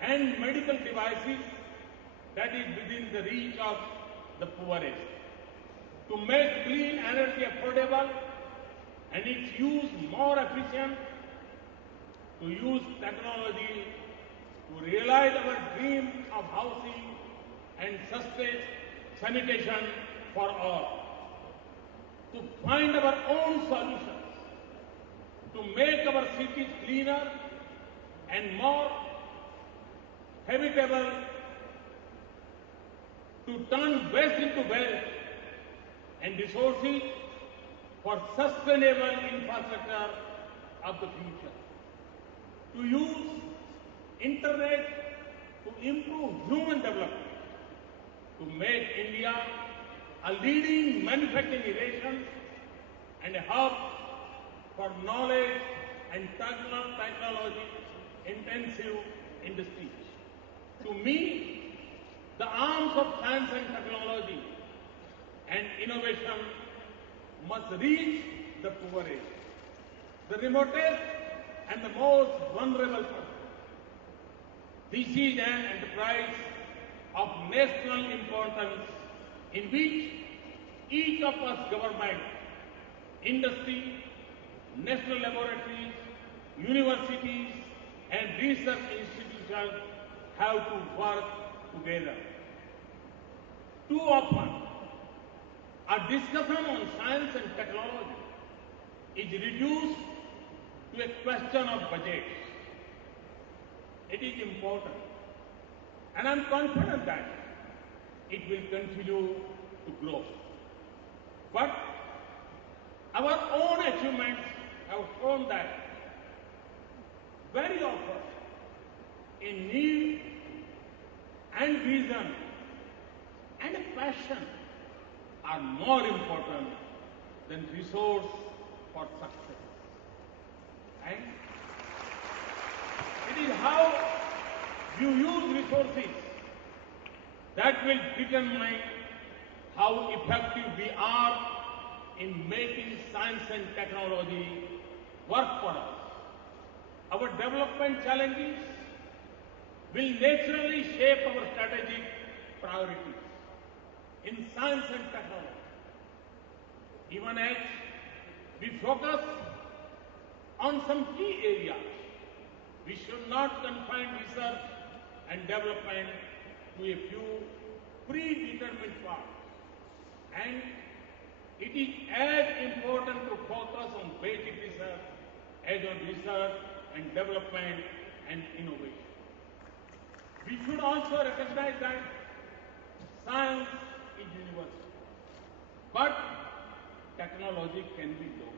and medical devices that is within the reach of the poorest, to make clean energy affordable and its use more efficient, to use technology to realize our dream of housing and sustain sanitation for all, to find our own solutions, to make our cities cleaner and more habitable, to turn waste into wealth and resources for sustainable infrastructure of the future, to use internet to improve human development, to make India a leading manufacturing nation and a hub for knowledge and technology intensive industries. To me, the arms of science and technology and innovation must reach the poorest, the remotest and the most vulnerable person. This is an enterprise of national importance in which each of us, government, industry, national laboratories, universities and research institutions have to work together. Too often, a discussion on science and technology is reduced to a question of budgets. It is important, and I am confident that it will continue to grow. But our own achievements have shown that very often a need and vision and a passion are more important than resource for success. And it is how you use resources that will determine how effective we are in making science and technology work for us. Our development challenges will naturally shape our strategic priorities in science and technology. Even as we focus on some key areas, we should not confine research and development to a few predetermined path. And it is as important to focus on basic research as on research and development and innovation. We should also recognize that science is universal, but technology can be local.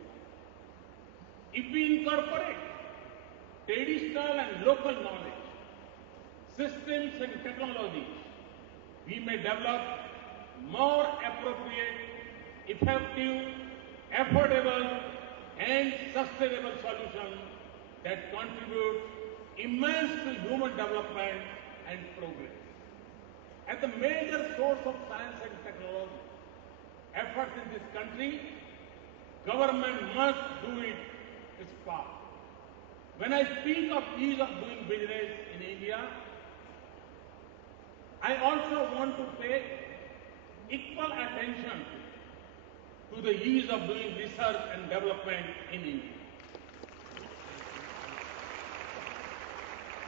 If we incorporate traditional and local knowledge, systems and technologies, we may develop more appropriate, effective, affordable, and sustainable solutions that contribute immense to human development and progress. As the major source of science and technology efforts in this country, government must do its part. When I speak of ease of doing business in India, I also want to pay equal attention to the ease of doing research and development in India.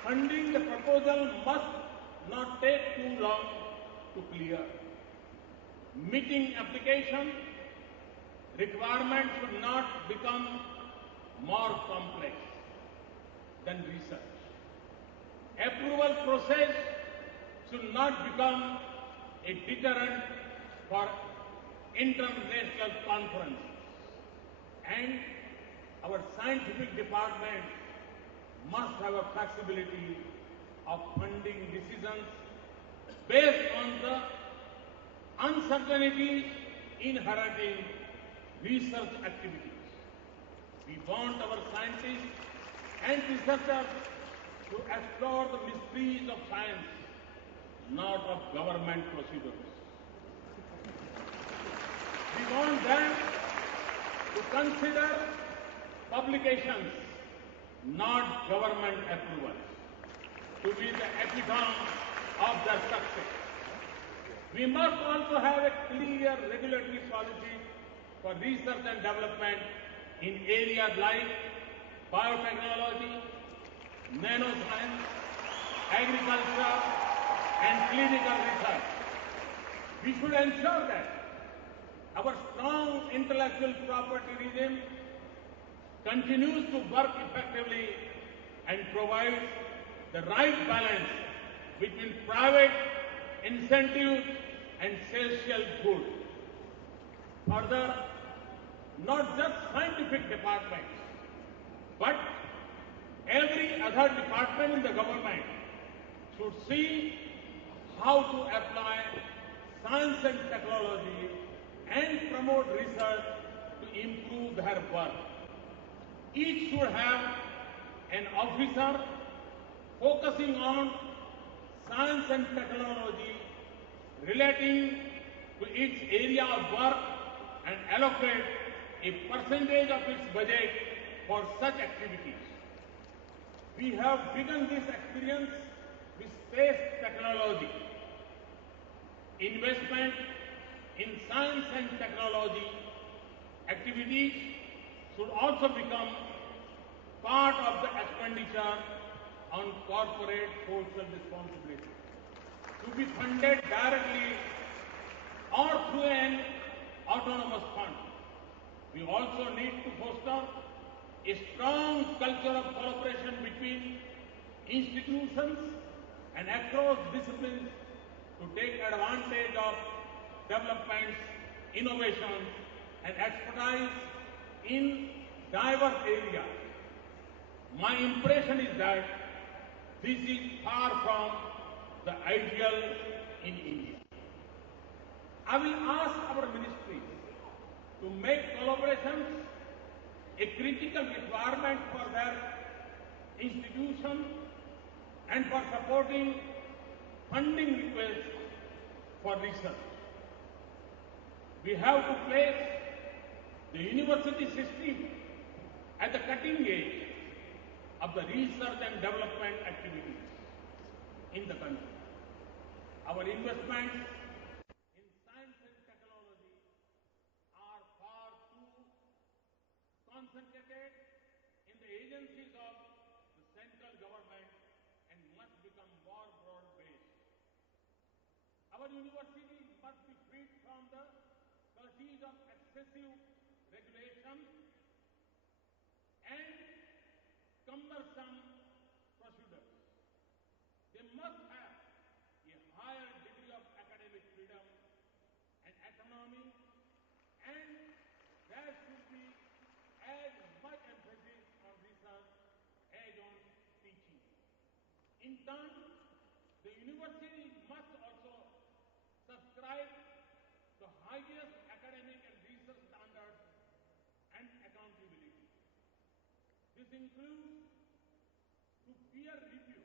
Funding the proposal must not take too long to clear. Meeting application requirements should not become more complex than research. Approval process should not become a deterrent for international conferences. And our scientific department must have a flexibility of funding decisions based on the uncertainties inherent in research activities. We want our scientists and researchers to explore the mysteries of science, not of government procedures. We want them to consider publications, not government approvals, to be the epitome of their success. We must also have a clear regulatory policy for research and development in areas like biotechnology, nanoscience, agriculture, and clinical research. We should ensure that our strong intellectual property regime continues to work effectively and provides the right balance between private incentives and social good. Further, not just scientific departments, but every other department in the government should see how to apply science and technology and promote research to improve their work. Each should have an officer focusing on science and technology relating to its area of work and allocate a percentage of its budget for such activities. We have begun this experience with space technology. Investment in science and technology activities should also become part of the expenditure on corporate social responsibility, to be funded directly or through an autonomous fund. We also need to foster a strong culture of collaboration between institutions and across disciplines to take advantage of developments, innovations, and expertise in diverse areas. My impression is that this is far from the ideal in India. I will ask our ministries to make collaborations a critical requirement for their institution and for supporting funding requests for research. We have to place the university system at the cutting edge of the research and development activities in the country. Our investments in science and technology are far too concentrated in the agencies of the central government and must become more broad-based. Our universities must be freed from the clutches of excessive regulation and cumbersome procedures. They must have a higher degree of academic freedom and autonomy, and there should be as much emphasis on research as on teaching. In turn, the university must also subscribe to highest academic and research standards and accountability. This includes to peer review.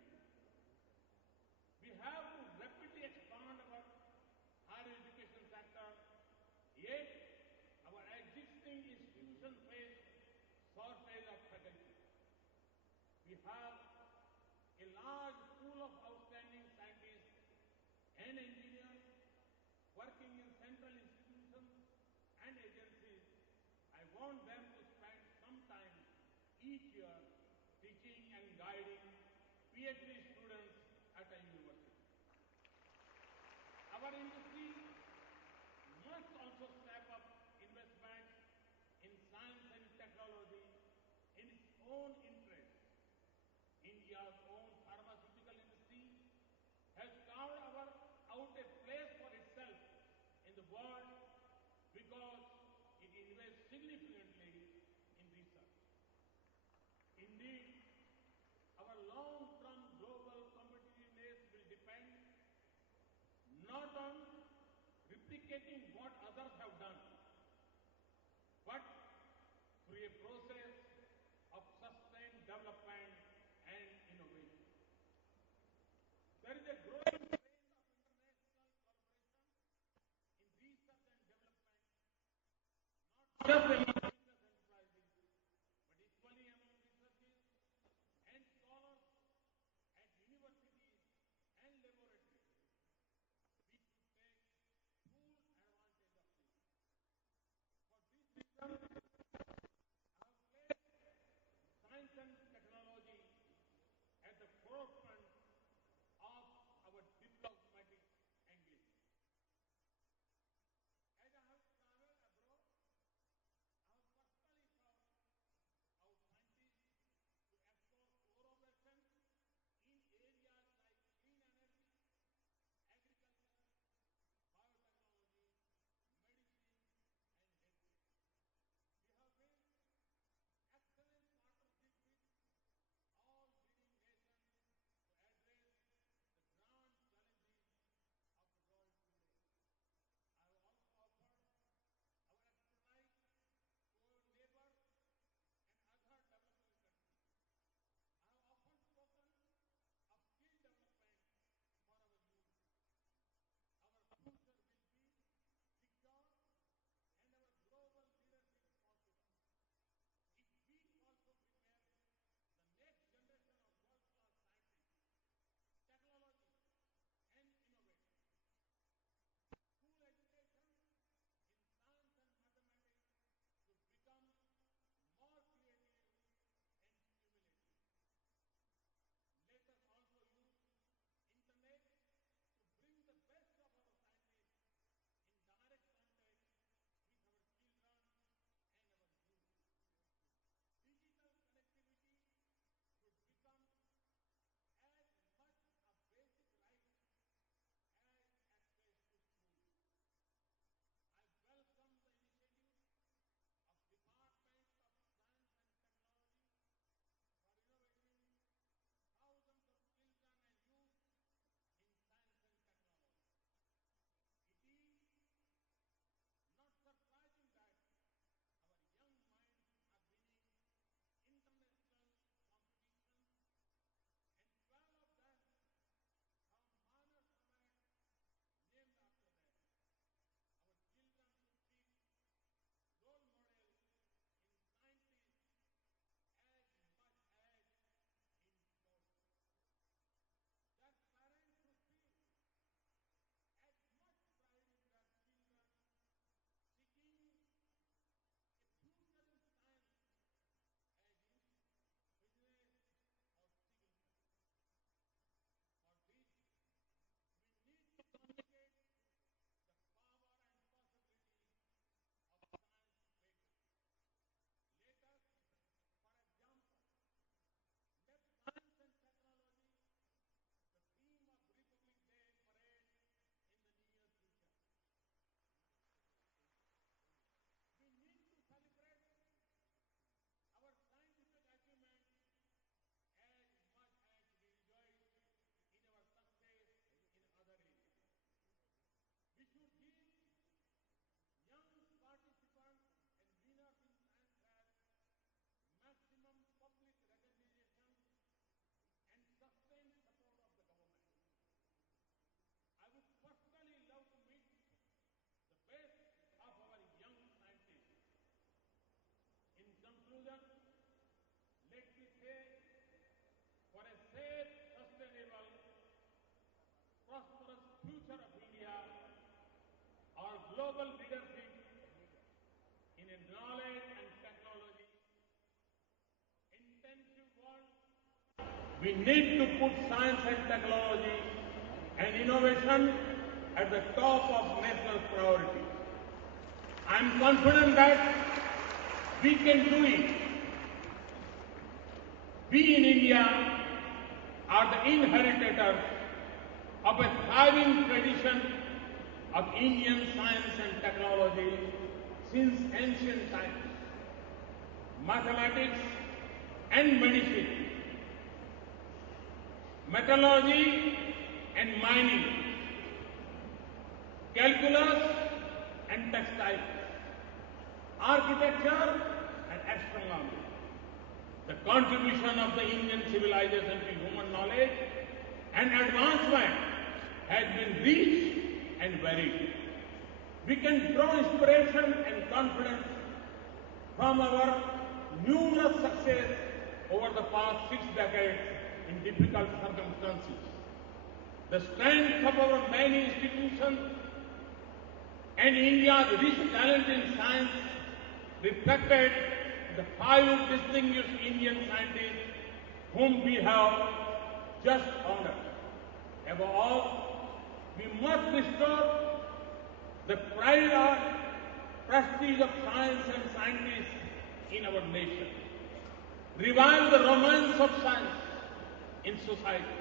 We have to rapidly expand our higher education sector, yet our existing institutions face shortage of faculty. We have a large pool of outstanding scientists and engineers working in central institutions and agencies. I want them to spend some time each year teaching and guiding PhD students at a university. Our industry must also step up investment in science and technology in its own interest. India's own pharmaceutical industry has carved out a place for itself in the world because it invests significantly in research. Indeed, our long-term global competitiveness will depend not on replicating what others have done, but through a process of sustained development and innovation. There is a growing trend of international collaboration in research and development, not just among business enterprises, but equally among researchers and scholars at universities and laboratories. We should take full advantage of this. global leadership in a knowledge and technology intensive world. We need to put science and technology and innovation at the top of national priorities. I am confident that we can do it. We in India are the inheritors of a thriving tradition of Indian science and technology since ancient times. Mathematics and medicine, metallurgy and mining, calculus and textiles, architecture and astronomy. The contribution of the Indian civilization to human knowledge and advancement has been rich and varied. We can draw inspiration and confidence from our numerous success over the past 6 decades in difficult circumstances. The strength of our many institutions and India's rich talent in science reflected the 5 distinguished Indian scientists whom we have just honored. Above all, we must restore the pride and prestige of science and scientists in our nation. Revive the romance of science in society.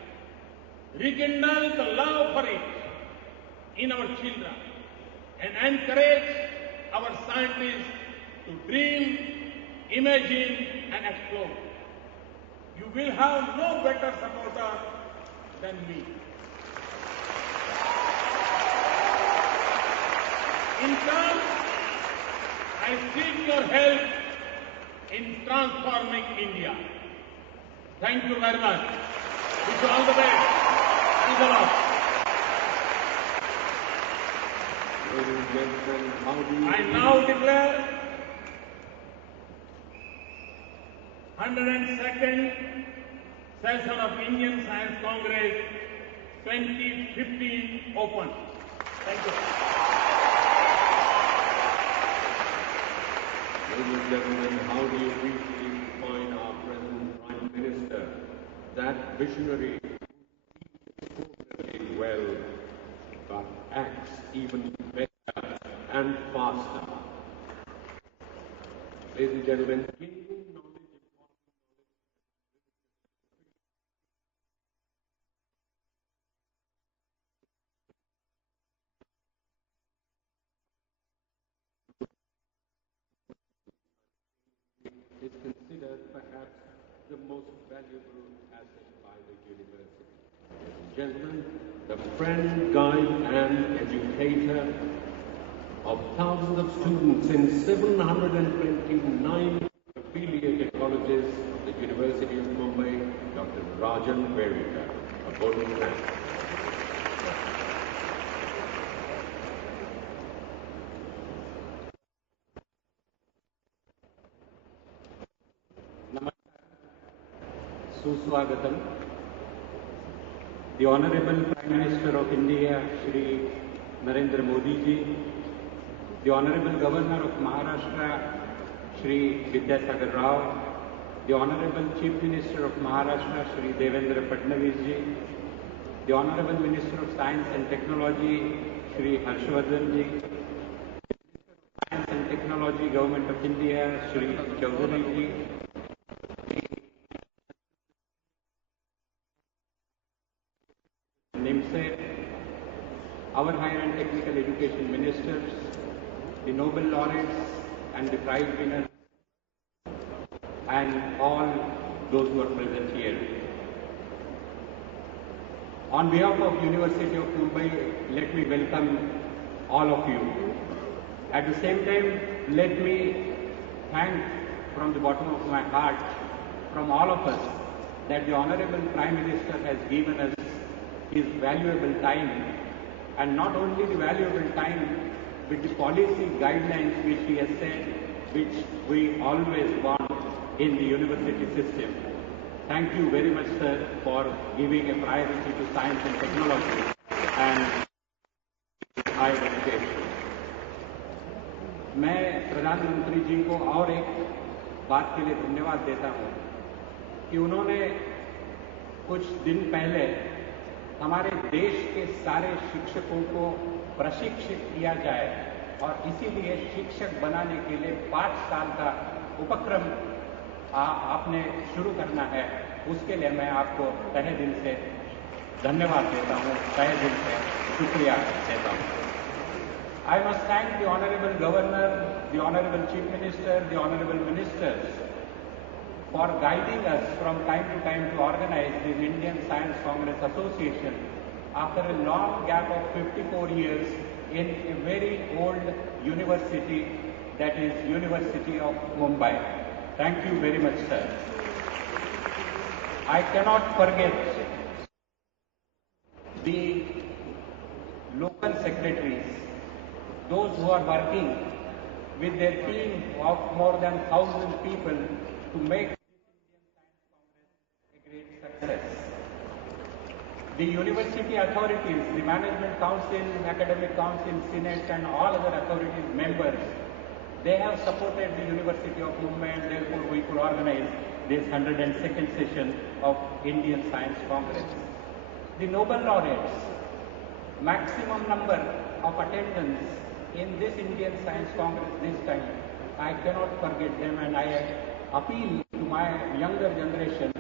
Rekindle the love for it in our children and encourage our scientists to dream, imagine and explore. You will have no better supporter than me. In turn, I seek your help in transforming India. Thank you very much. Wish you all the best. Thanks a lot. Ladies and gentlemen, how do you... I now declare 102nd session of Indian Science Congress 2015 open. Thank you. Ladies and gentlemen, how do you briefly define our present Prime Minister, that visionary who speaks well but acts even better and faster? Ladies and gentlemen, gaining knowledge, is considered perhaps the most valuable asset by the university. Ladies and gentlemen, the friend, guide and educator of thousands of students in 729 affiliated colleges of the University of Mumbai, Dr. Rajan Verika. A vote of thanks. Suswagatam. The Honorable Prime Minister of India, Shri Narendra Modi ji, the Honorable Governor of Maharashtra, Shri Vidyasagar Rao, the Honorable Chief Minister of Maharashtra, Shri Devendra Fadnavis ji, the Honorable Minister of Science and Technology, Shri Harshvardhan ji, Science and Technology, Government of India, Shri Chaudhary ji, our higher and technical education ministers, the Nobel laureates and the prize winners, and all those who are present here. On behalf of University of Mumbai, let me welcome all of you. At the same time, let me thank from the bottom of my heart from all of us that the Honorable Prime Minister has given us his valuable time, and not only the valuable time, but the policy guidelines which he has set, which we always want in the university system. Thank you very much, sir, for giving a priority to science and technology and higher education. मैं प्रधानमंत्री जी को और एक बात के लिए धन्यवाद देता हूं कि उन्होंने कुछ दिन पहले हमारे देश के सारे शिक्षकों को प्रशिक्षित किया जाए और इसीलिए शिक्षक बनाने के लिए 5 साल का उपक्रम आपने शुरू करना है। उसके लिए मैं आपको तहे दिल से धन्यवाद देता हूं, तहे दिल से शुक्रिया देता हूं। I must thank the Honorable Governor, the Honorable Chief Minister, the Honorable Ministers for guiding us from time to time to organize this Indian Science Congress Association after a long gap of 54 years in a very old university, that is University of Mumbai. Thank you very much, sir. I cannot forget the local secretaries, those who are working with their team of more than 1,000 people to make this Indian Science Congress a great success. The university authorities, the management council, academic council, senate and all other authorities members, they have supported the University of Mumbai and therefore we could organize this 102nd session of Indian Science Congress. The Nobel laureates, maximum number of attendance in this Indian Science Congress this time, I cannot forget them, and I appeal to my younger generation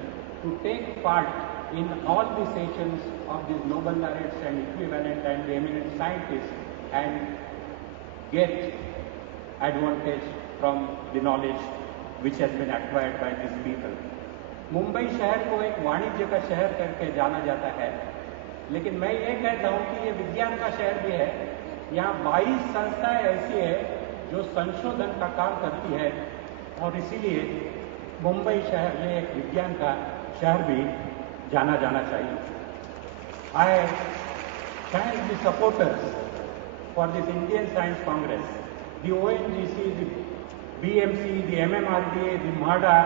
to take part in all the sessions of these Nobel laureates and equivalent and the eminent scientists and get advantage from the knowledge which has been acquired by these people. Mumbai शहर को एक वाणिज्य का शहर करके जाना जाता है, लेकिन मैं ये कहता हूँ कि ये विज्ञान का शहर भी है। यहाँ 22 संस्थाएं ऐसी है जो संशोधन का काम करती है और इसीलिए मुंबई शहर में एक विज्ञान का शहर भी जाना जाना चाहिए। I thank the supporters for this Indian Science Congress, the ONGC, the BMC, the MMRDA, the MHADA,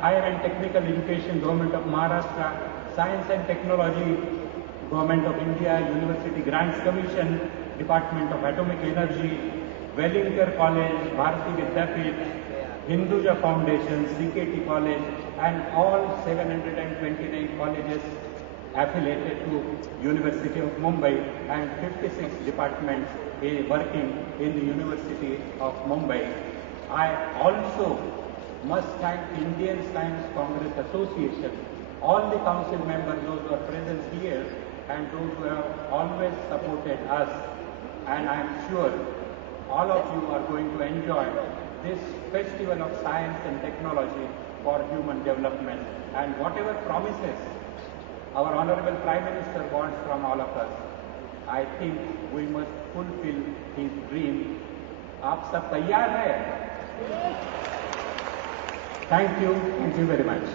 Higher and Technical Education, Government of Maharashtra, Science and Technology, Government of India, University Grants Commission, Department of Atomic Energy, Wellinger College, Bharati Vidyapeeth, Hinduja Foundation, CKT College, and all 729 colleges affiliated to University of Mumbai and 56 departments working in the University of Mumbai. I also must thank Indian Science Congress Association, all the council members, those who are present here, and those who have always supported us. And I am sure all of you are going to enjoy this festival of science and technology for human development. And whatever promises our Honorable Prime Minister wants from all of us, I think we must fulfill his dream. आप सब तैयार हैं? Thank you very much.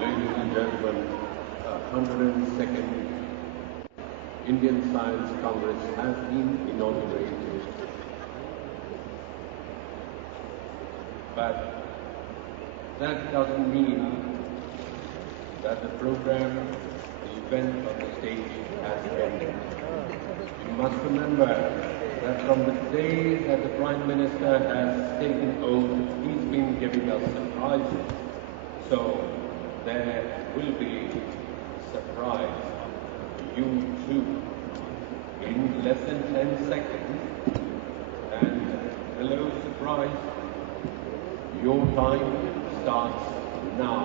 Ladies and gentlemen, 102nd Indian Science Congress has been inaugurated. But that doesn't mean that the program, the event on the stage has ended. You must remember that from the day that the Prime Minister has taken oath, he's been giving us surprises. So there will be surprise to you too in less than 10 seconds. And hello, surprise, your time starts now.